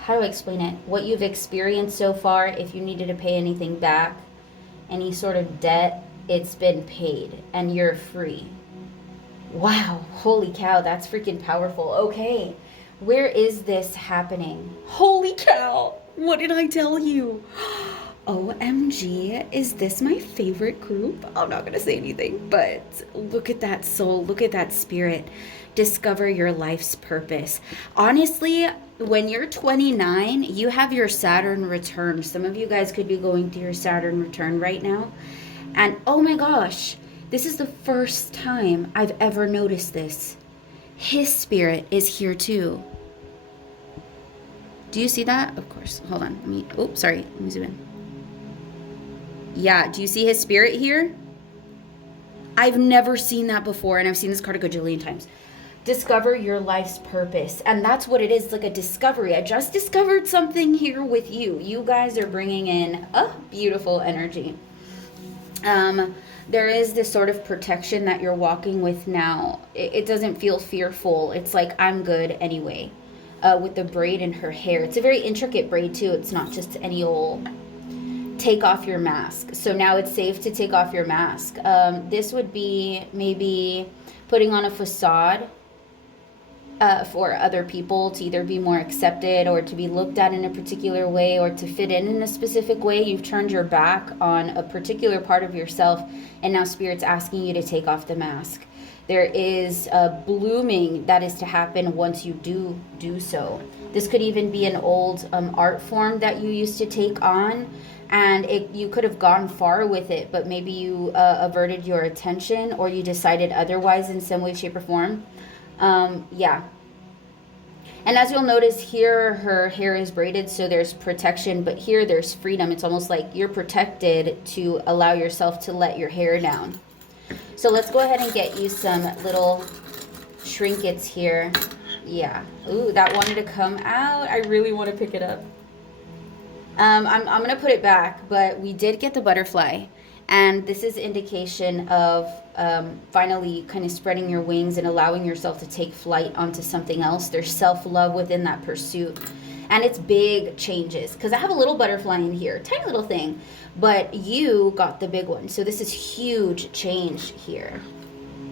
how do I explain it? What you've experienced so far, if you needed to pay anything back, any sort of debt, it's been paid and you're free. Wow, holy cow, that's freaking powerful. Okay, where is this happening? Holy cow, what did I tell you? OMG, is this my favorite group? I'm not gonna say anything, but look at that soul, look at that spirit. Discover your life's purpose. Honestly, when you're 29, you have your Saturn return. Some of you guys could be going through your Saturn return right now. And oh my gosh, this is the first time I've ever noticed this. His spirit is here too. Do you see that? Of course. Hold on. Let me zoom in. Yeah, do you see his spirit here? I've never seen that before, and I've seen this card a gajillion times. Discover your life's purpose. And that's what it is, like a discovery. I just discovered something here with you. You guys are bringing in a beautiful energy. There is this sort of protection that you're walking with now. It doesn't feel fearful. It's like, I'm good anyway. With the braid in her hair. It's a very intricate braid too. It's not just any old take off your mask. So now it's safe to take off your mask. This would be maybe putting on a facade for other people to either be more accepted or to be looked at in a particular way or to fit in a specific way. You've turned your back on a particular part of yourself, and now Spirit's asking you to take off the mask. There is a blooming that is to happen once you do so. This could even be an old art form that you used to take on, and you could have gone far with it, but maybe you averted your attention or you decided otherwise in some way, shape, or form. Yeah. And as you'll notice here, her hair is braided, so there's protection, but here there's freedom. It's almost like you're protected to allow yourself to let your hair down. So let's go ahead and get you some little trinkets here. Yeah. Ooh, that wanted to come out. I really want to pick it up. I'm going to put it back, but we did get the butterfly. And this is indication of finally kind of spreading your wings and allowing yourself to take flight onto something else. There's self-love within that pursuit. And it's big changes. Because I have a little butterfly in here, tiny little thing. But you got the big one. So this is huge change here.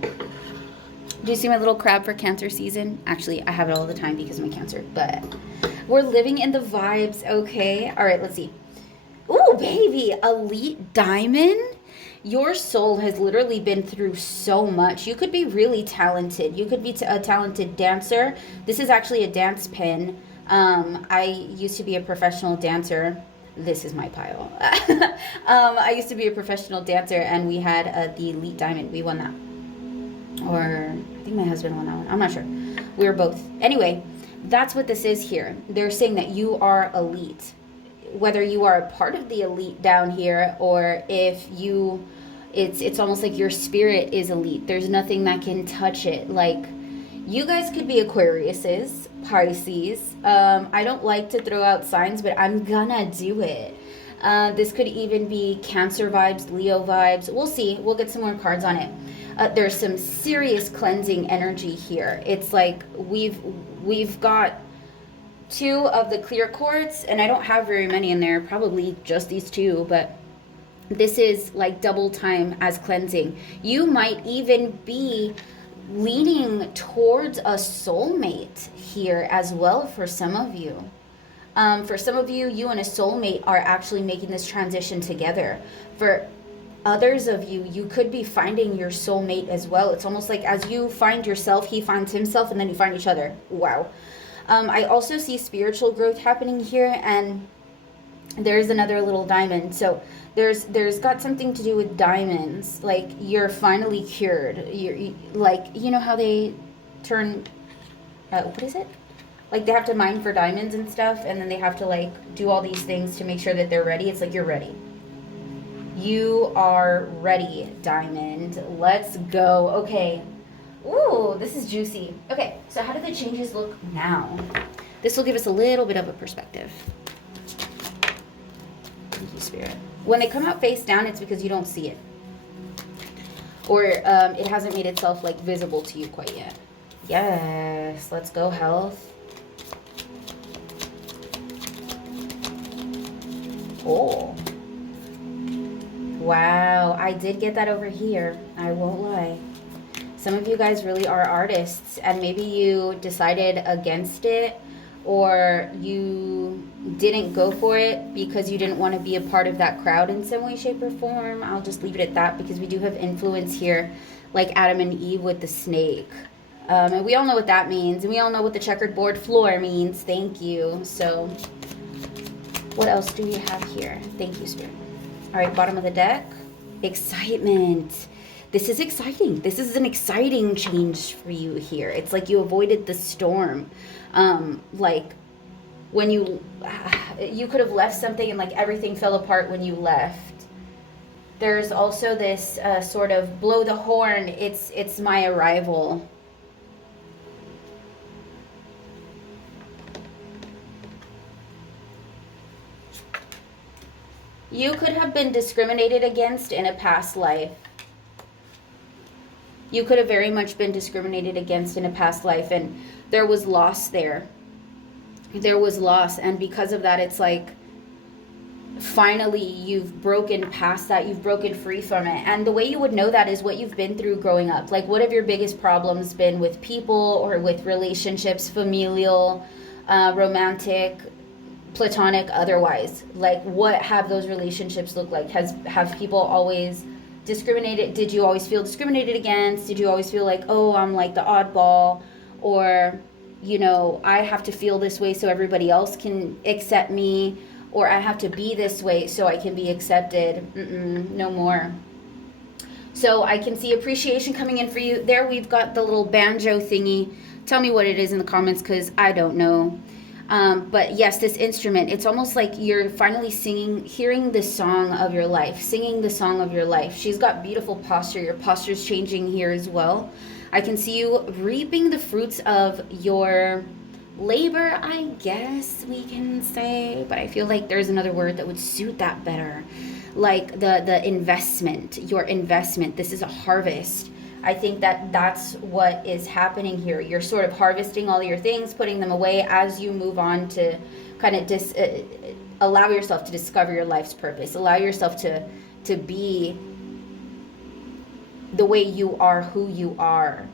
Do you see my little crab for Cancer season? Actually, I have it all the time because of my Cancer. But we're living in the vibes, okay? All right, let's see. Ooh, baby, elite diamond. Your soul has literally been through so much. You could be really talented. You could be a talented dancer. This is actually a dance pin. I used to be a professional dancer. This is my pile. I used to be a professional dancer, and we had the elite diamond. We won that. Or I think my husband won that one. I'm not sure. We were both. Anyway, that's what this is here. They're saying that you are elite. Whether you are a part of the elite down here or if you, it's almost like your spirit is elite. There's nothing that can touch it. Like, you guys could be Aquariuses, Pisces. I don't like to throw out signs, but I'm gonna do it. This could even be Cancer vibes, Leo vibes. We'll see. We'll get some more cards on it. There's some serious cleansing energy here. It's like we've got 2 of the clear quartz, and I don't have very many in there, probably just these 2, but this is like double time as cleansing. You might even be leaning towards a soulmate here as well for some of you. For some of you, you and a soulmate are actually making this transition together. For others of you, you could be finding your soulmate as well. It's almost like as you find yourself, he finds himself, and then you find each other. Wow. I also see spiritual growth happening here, and there's another little diamond. So there's got something to do with diamonds. Like, you're finally cured. Like, you know how they turn, what is it? Like, they have to mine for diamonds and stuff, and then they have to, like, do all these things to make sure that they're ready. It's like, you're ready. You are ready, diamond. Let's go. Okay. Ooh, this is juicy. Okay, so how do the changes look now? This will give us a little bit of a perspective. Thank you, Spirit. When they come out face down, it's because you don't see it. Or it hasn't made itself, like, visible to you quite yet. Yes, let's go, health. Oh. Wow, I did get that over here. I won't lie. Some of you guys really are artists, and maybe you decided against it, or you didn't go for it because you didn't want to be a part of that crowd in some way, shape, or form. I'll just leave it at that, because we do have influence here, like Adam and Eve with the snake. And we all know what that means, and we all know what the checkered board floor means. Thank you. So what else do we have here? Thank you, Spirit. All right, bottom of the deck. Excitement. This is exciting. This is an exciting change for you here. It's like you avoided the storm. Like when you could have left something and like everything fell apart when you left. There's also this sort of blow the horn. It's my arrival. You could have been discriminated against in a past life. You could have very much been discriminated against in a past life, and there was loss there. There was loss, and because of that, it's like finally you've broken past that. You've broken free from it. And the way you would know that is what you've been through growing up. Like, what have your biggest problems been with people or with relationships, familial, romantic, platonic, otherwise? Like, what have those relationships looked like? Have people always discriminated? Did you always feel discriminated against? Did you always feel like, oh, I'm like the oddball, or, you know, I have to feel this way so everybody else can accept me, or I have to be this way so I can be accepted? No more. So I can see appreciation coming in for you. There we've got the little banjo thingy. Tell me what it is in the comments, because I don't know. But yes, this instrument, it's almost like you're finally hearing the song of your life, singing the song of your life. She's got beautiful posture. Your posture's changing here as well. I can see you reaping the fruits of your labor, I guess we can say, but I feel like there's another word that would suit that better. Like the investment, your investment. This is a harvest. I think that's what is happening here. You're sort of harvesting all your things, putting them away as you move on to kind of allow yourself to discover your life's purpose. Allow yourself to be the way you are, who you are.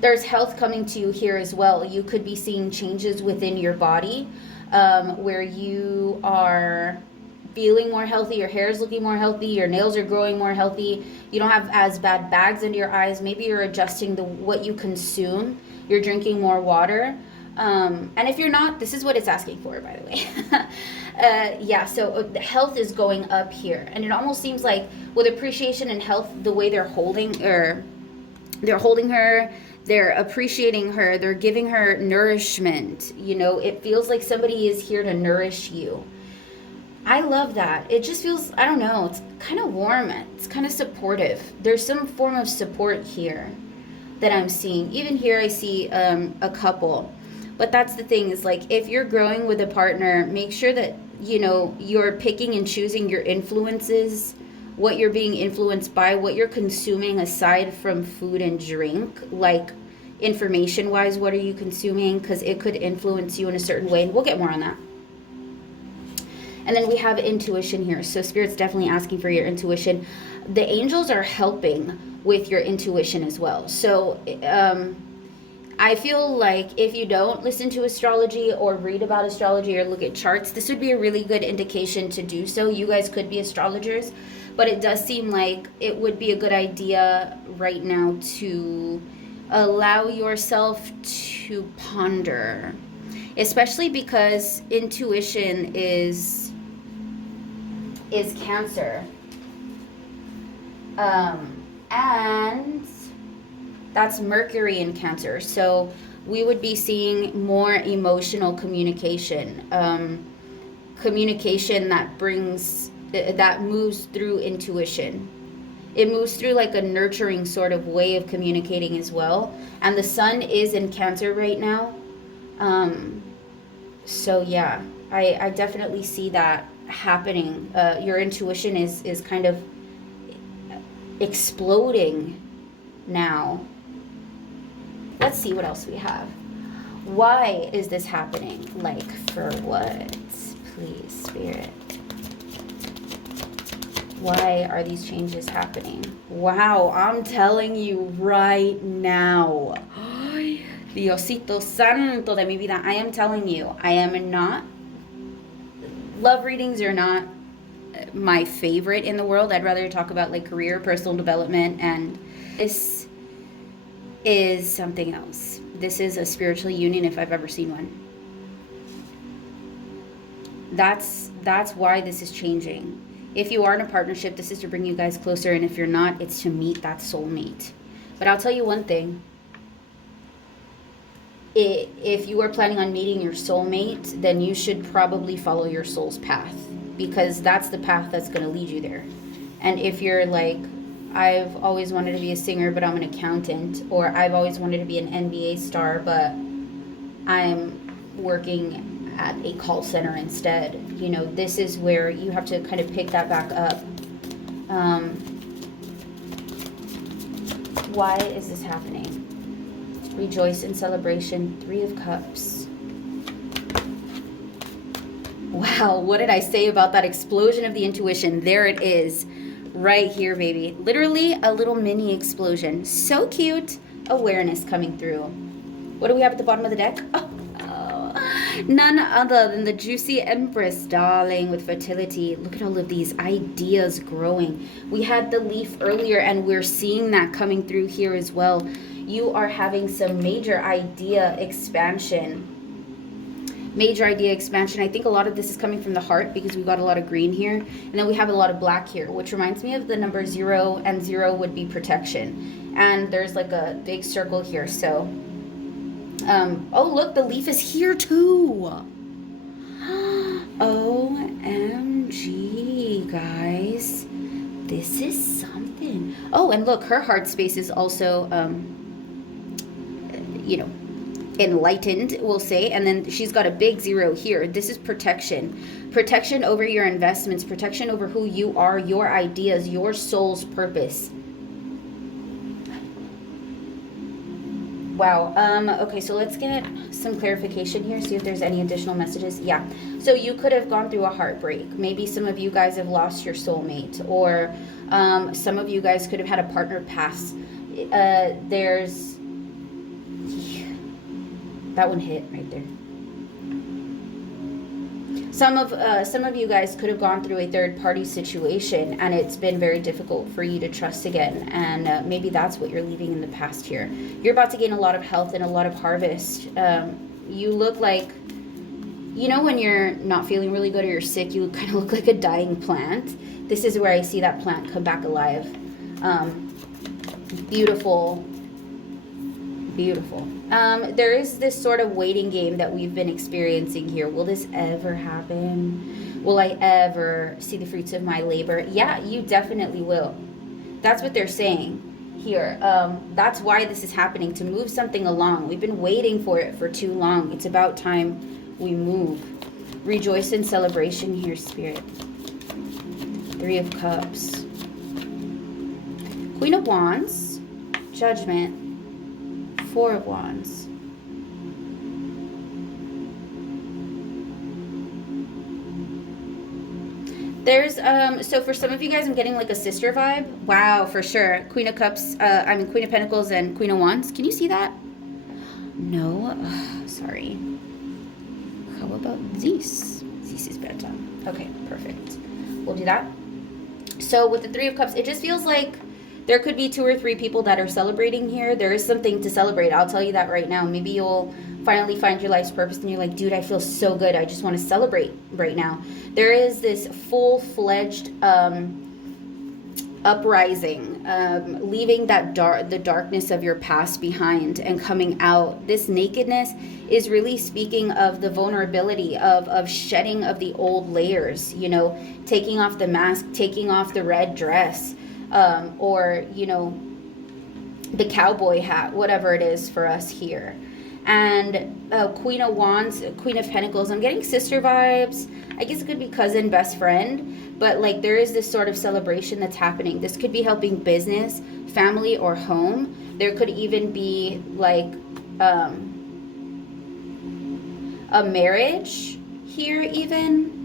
There's health coming to you here as well. You could be seeing changes within your body, where you are feeling more healthy, your hair is looking more healthy, your nails are growing more healthy, you don't have as bad bags under your eyes, maybe you're adjusting what you consume, you're drinking more water, and if you're not, this is what it's asking for, by the way. Yeah, so the health is going up here, and it almost seems like with appreciation and health, the way they're holding her, they're appreciating her, they're giving her nourishment, you know, it feels like somebody is here to nourish you. I love that. It just feels, I don't know, it's kind of warm. It's kind of supportive. There's some form of support here that I'm seeing. Even here I see a couple. But that's the thing, is like, if you're growing with a partner, make sure that, you know, you're picking and choosing your influences, what you're being influenced by, what you're consuming aside from food and drink. Like, information-wise, what are you consuming? Because it could influence you in a certain way. And we'll get more on that. And then we have intuition here. So Spirit's definitely asking for your intuition. The angels are helping with your intuition as well. So I feel like if you don't listen to astrology or read about astrology or look at charts, this would be a really good indication to do so. You guys could be astrologers, but it does seem like it would be a good idea right now to allow yourself to ponder, especially because intuition is Cancer, and that's Mercury in Cancer. So we would be seeing more emotional communication, communication that moves through intuition. It moves through like a nurturing sort of way of communicating as well. And the sun is in Cancer right now. So yeah, I definitely see that happening. Your intuition is kind of exploding now. Let's see what else we have. Why is this happening? Like, for what? Please, Spirit. Why are these changes happening? Wow, I'm telling you right now. Diosito Santo de mi vida. I am telling you, I am not. Love readings are not my favorite in the world. I'd rather talk about like career, personal development, and this is something else. This is a spiritual union if I've ever seen one. That's why this is changing. If you are in a partnership, this is to bring you guys closer, and if you're not, it's to meet that soulmate. But I'll tell you one thing. If you are planning on meeting your soulmate, then you should probably follow your soul's path, because that's the path that's going to lead you there. And if you're like, I've always wanted to be a singer, but I'm an accountant, or I've always wanted to be an NBA star, but I'm working at a call center instead, you know, this is where you have to kind of pick that back up. Why is this happening? Rejoice in celebration. 3 of Cups. Wow, what did I say about that explosion of the intuition? There it is, right here, baby. Literally a little mini explosion. So cute. Awareness coming through. What do we have at the bottom of the deck? Oh, none other than the juicy Empress, darling, with fertility. Look at all of these ideas growing. We had the leaf earlier, and we're seeing that coming through here as well. You are having some major idea expansion. Major idea expansion. I think a lot of this is coming from the heart, because we've got a lot of green here. And then we have a lot of black here, which reminds me of the number 0, and 0 would be protection. And there's like a big circle here, so... oh, look, the leaf is here too. OMG, guys. This is something. Oh, and look, her heart space is also, you know, enlightened, we'll say. And then she's got a big 0 here. This is protection. Protection over your investments. Protection over who you are, your ideas, your soul's purpose. Wow. Okay, so let's get some clarification here, see if there's any additional messages. Yeah. So you could have gone through a heartbreak. Maybe some of you guys have lost your soulmate, or some of you guys could have had a partner pass. There's... that one hit right there. Some of you guys could have gone through a third-party situation, and it's been very difficult for you to trust again, and maybe that's what you're leaving in the past here. You're about to gain a lot of health and a lot of harvest. You look like, you know, when you're not feeling really good or you're sick, you kind of look like a dying plant. This is where I see that plant come back alive. Beautiful. Beautiful. There is this sort of waiting game that we've been experiencing here. Will this ever happen? Will I ever see the fruits of my labor? Yeah, you definitely will. That's what they're saying here. That's why this is happening, to move something along. We've been waiting for it for too long. It's about time we move. Rejoice in celebration here, Spirit. 3 of Cups. Queen of Wands. Judgment. 4 of Wands. There's, so for some of you guys, I'm getting like a sister vibe. Wow, for sure. Queen of Cups, Queen of Pentacles and Queen of Wands. Can you see that? No? Ugh, sorry. How about this? This is better. Okay, perfect. We'll do that. So with the 3 of Cups, it just feels like there could be 2 or 3 people that are celebrating here. There is something to celebrate. I'll tell you that right now. Maybe you'll finally find your life's purpose and you're like, dude, I feel so good. I just want to celebrate right now. There is this full-fledged uprising, leaving that the darkness of your past behind and coming out. This nakedness is really speaking of the vulnerability of shedding of the old layers, you know, taking off the mask, taking off the red dress. Or, you know, the cowboy hat, whatever it is for us here. And Queen of Wands, Queen of Pentacles, I'm getting sister vibes. I guess it could be cousin, best friend. But, like, there is this sort of celebration that's happening. This could be helping business, family, or home. There could even be, like, a marriage here even.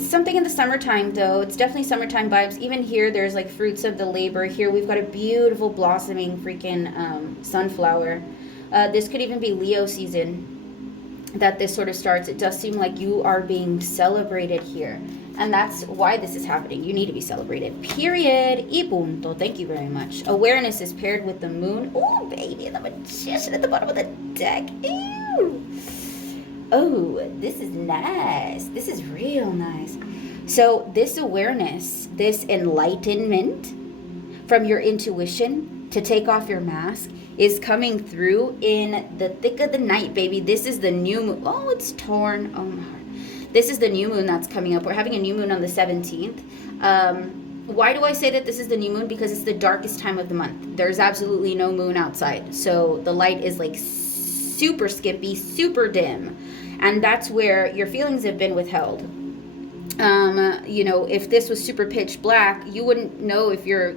something in the summertime, though. It's definitely summertime vibes. Even here, there's like fruits of the labor. Here we've got a beautiful blossoming freaking sunflower. This could even be Leo season that this sort of starts. It does seem like you are being celebrated here. And that's why this is happening. You need to be celebrated. Period. Y punto. Thank you very much. Awareness is paired with the moon. Oh, baby. The magician at the bottom of the deck. Ew. Oh, this is nice. This is real nice. So this awareness, this enlightenment from your intuition to take off your mask is coming through in the thick of the night, baby. This is the new moon. Oh, it's torn. Oh, my heart. This is the new moon that's coming up. We're having a new moon on the 17th. Why do I say that this is the new moon? Because it's the darkest time of the month. There's absolutely no moon outside. So the light is like super skippy, super dim. And that's where your feelings have been withheld. You know, if this was super pitch black, you wouldn't know if you're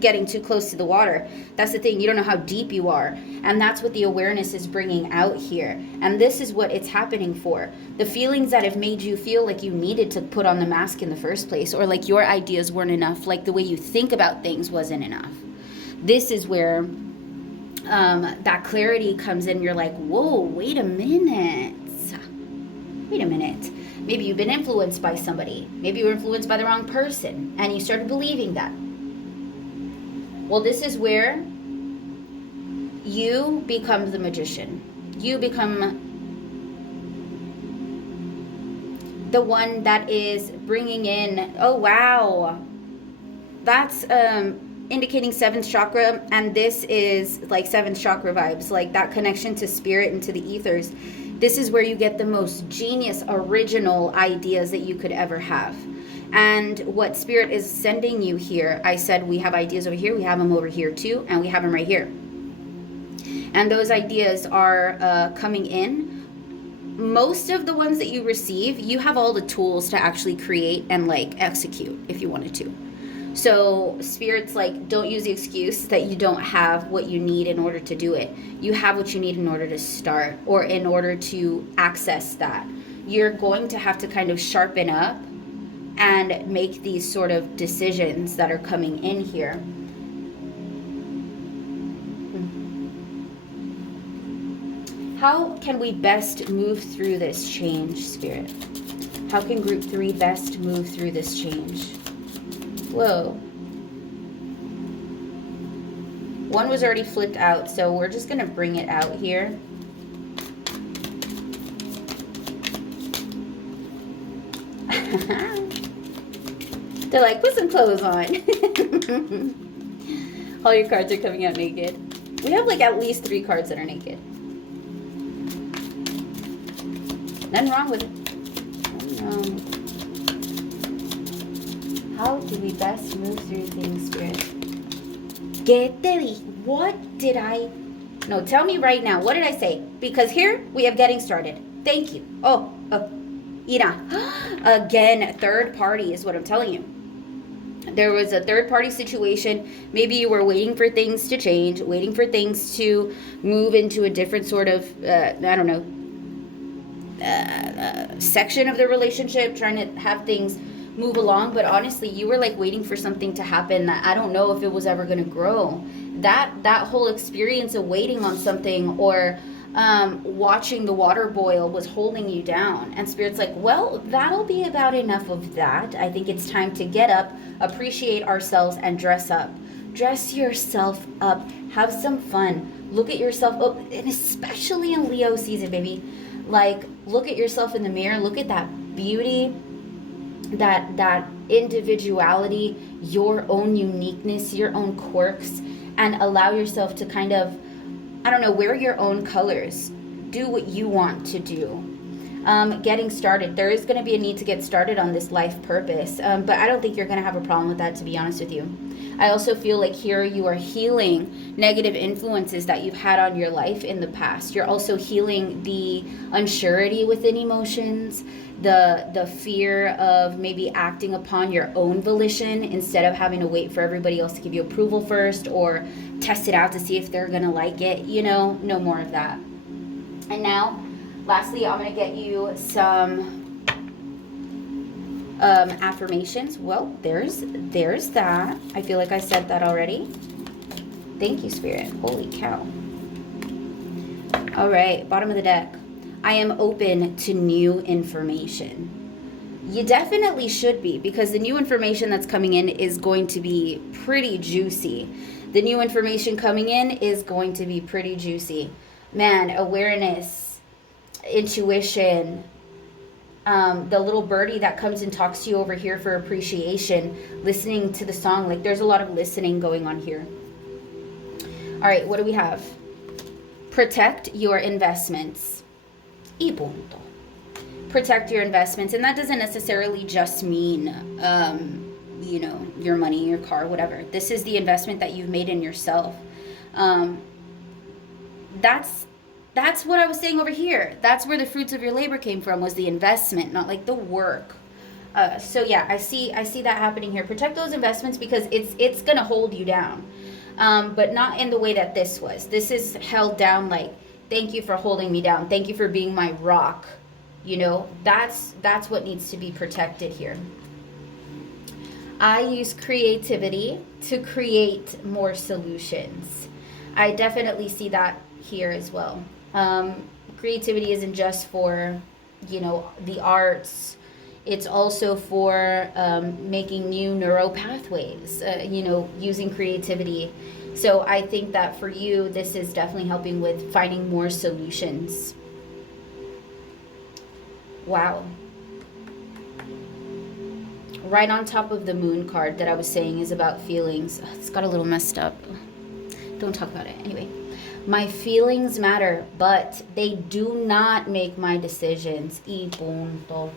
getting too close to the water. That's the thing. You don't know how deep you are. And that's what the awareness is bringing out here. And this is what it's happening for. The feelings that have made you feel like you needed to put on the mask in the first place, or like your ideas weren't enough, like the way you think about things wasn't enough. This is where that clarity comes in. You're like, whoa, wait a minute. Wait a minute. Maybe you've been influenced by somebody. Maybe you were influenced by the wrong person and you started believing that. Well, this is where you become the magician. You become the one that is bringing in, oh wow, that's indicating 7th chakra, and this is like 7th chakra vibes, like that connection to spirit and to the ethers. This is where you get the most genius, original ideas that you could ever have. And what spirit is sending you here, I said we have ideas over here, we have them over here too, and we have them right here. And those ideas are coming in. Most of the ones that you receive, you have all the tools to actually create and like execute if you wanted to. So spirit's like, don't use the excuse that you don't have what you need in order to do it. You have what you need in order to start, or in order to access that. You're going to have to kind of sharpen up and make these sort of decisions that are coming in here. How can we best move through this change, Spirit? How can Group 3 best move through this change? Whoa. One was already flipped out, so we're just going to bring it out here. They're like, put some clothes on. All your cards are coming out naked. We have like at least 3 cards that are naked. Nothing wrong with it. How do we best move through things, Spirit? What did I... No, tell me right now. What did I say? Because here we have getting started. Thank you. Oh, Ina. Again, third party is what I'm telling you. There was a third party situation. Maybe you were waiting for things to change, waiting for things to move into a different sort of, I don't know, section of the relationship, trying to have things move along. But honestly, you were like waiting for something to happen that I don't know if it was ever going to grow. That whole experience of waiting on something, or watching the water boil, was holding you down. And Spirit's like, well, that'll be about enough of that. I think it's time to get up, appreciate ourselves, and dress up. Dress yourself up. Have some fun. Look at yourself. Oh, and especially in Leo season, baby. Like, look at yourself in the mirror. Look at that beauty, that individuality, your own uniqueness, your own quirks, and allow yourself to kind of, I don't know, wear your own colors. Do what you want to do. Getting started. There is going to be a need to get started on this life purpose. But I don't think you're going to have a problem with that, to be honest with you. I also feel like here you are healing negative influences that you've had on your life in the past. You're also healing the unsurety within emotions, the fear of maybe acting upon your own volition instead of having to wait for everybody else to give you approval first, or test it out to see if they're going to like it. You know, no more of that. And now, lastly, I'm going to get you some Affirmations. Well, there's that. I feel like I said that already. Thank you, Spirit. Holy cow. All right, bottom of the deck. I am open to new information. You definitely should be, because the new information that's coming in is going to be pretty juicy. The new information coming in is going to be pretty juicy. Man, awareness, intuition, the little birdie that comes and talks to you over here for appreciation, listening to the song. Like, there's a lot of listening going on here. All right, what do we have? Protect your investments. Y punto. Protect your investments. And that doesn't necessarily just mean, you know, your money, your car, whatever. This is the investment that you've made in yourself. That's what I was saying over here. That's where the fruits of your labor came from, was the investment, not like the work. So yeah, I see that happening here. Protect those investments, because it's gonna hold you down, but not in the way that this was. This is held down like, thank you for holding me down. Thank you for being my rock. You know, that's what needs to be protected here. I use creativity to create more solutions. I definitely see that here as well. Creativity isn't just for, you know, the arts. It's also for making new neural pathways, you know, using creativity. So I think that for you, this is definitely helping with finding more solutions. Wow. Right on top of the moon card that I was saying is about feelings. It's got a little messed up. Don't talk about it. Anyway. My feelings matter, but they do not make my decisions. Y punto.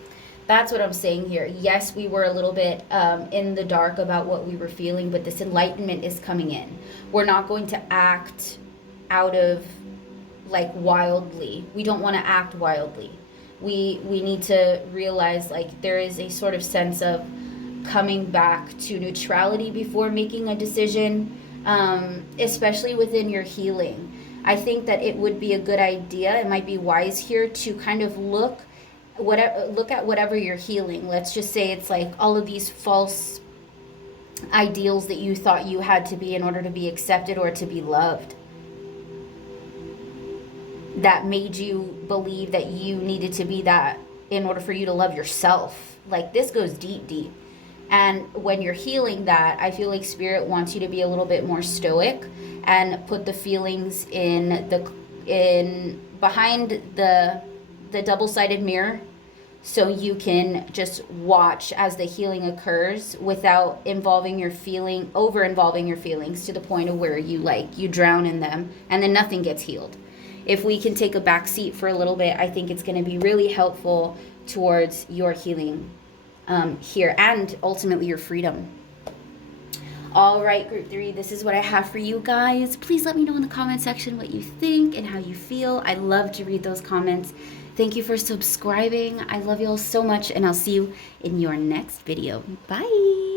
That's what I'm saying here. Yes, we were a little bit in the dark about what we were feeling, but this enlightenment is coming in. We're not going to act out of, like, wildly. We don't want to act wildly. We need to realize, like, there is a sort of sense of coming back to neutrality before making a decision, especially within your healing. I think that it would be a good idea, it might be wise here, to kind of look at whatever you're healing. Let's just say it's like all of these false ideals that you thought you had to be in order to be accepted or to be loved, that made you believe that you needed to be that in order for you to love yourself. Like, this goes deep. And when you're healing that, I feel like Spirit wants you to be a little bit more stoic and put the feelings in behind the double-sided mirror, so you can just watch as the healing occurs without over-involving your feelings to the point of where you drown in them and then nothing gets healed. If we can take a back seat for a little bit, I think it's going to be really helpful towards your healing here, and ultimately your freedom. All right, group 3, this is what I have for you guys. Please let me know in the comment section what you think and how you feel. I love to read those comments. Thank you for subscribing. I love you all so much, and I'll see you in your next video. Bye.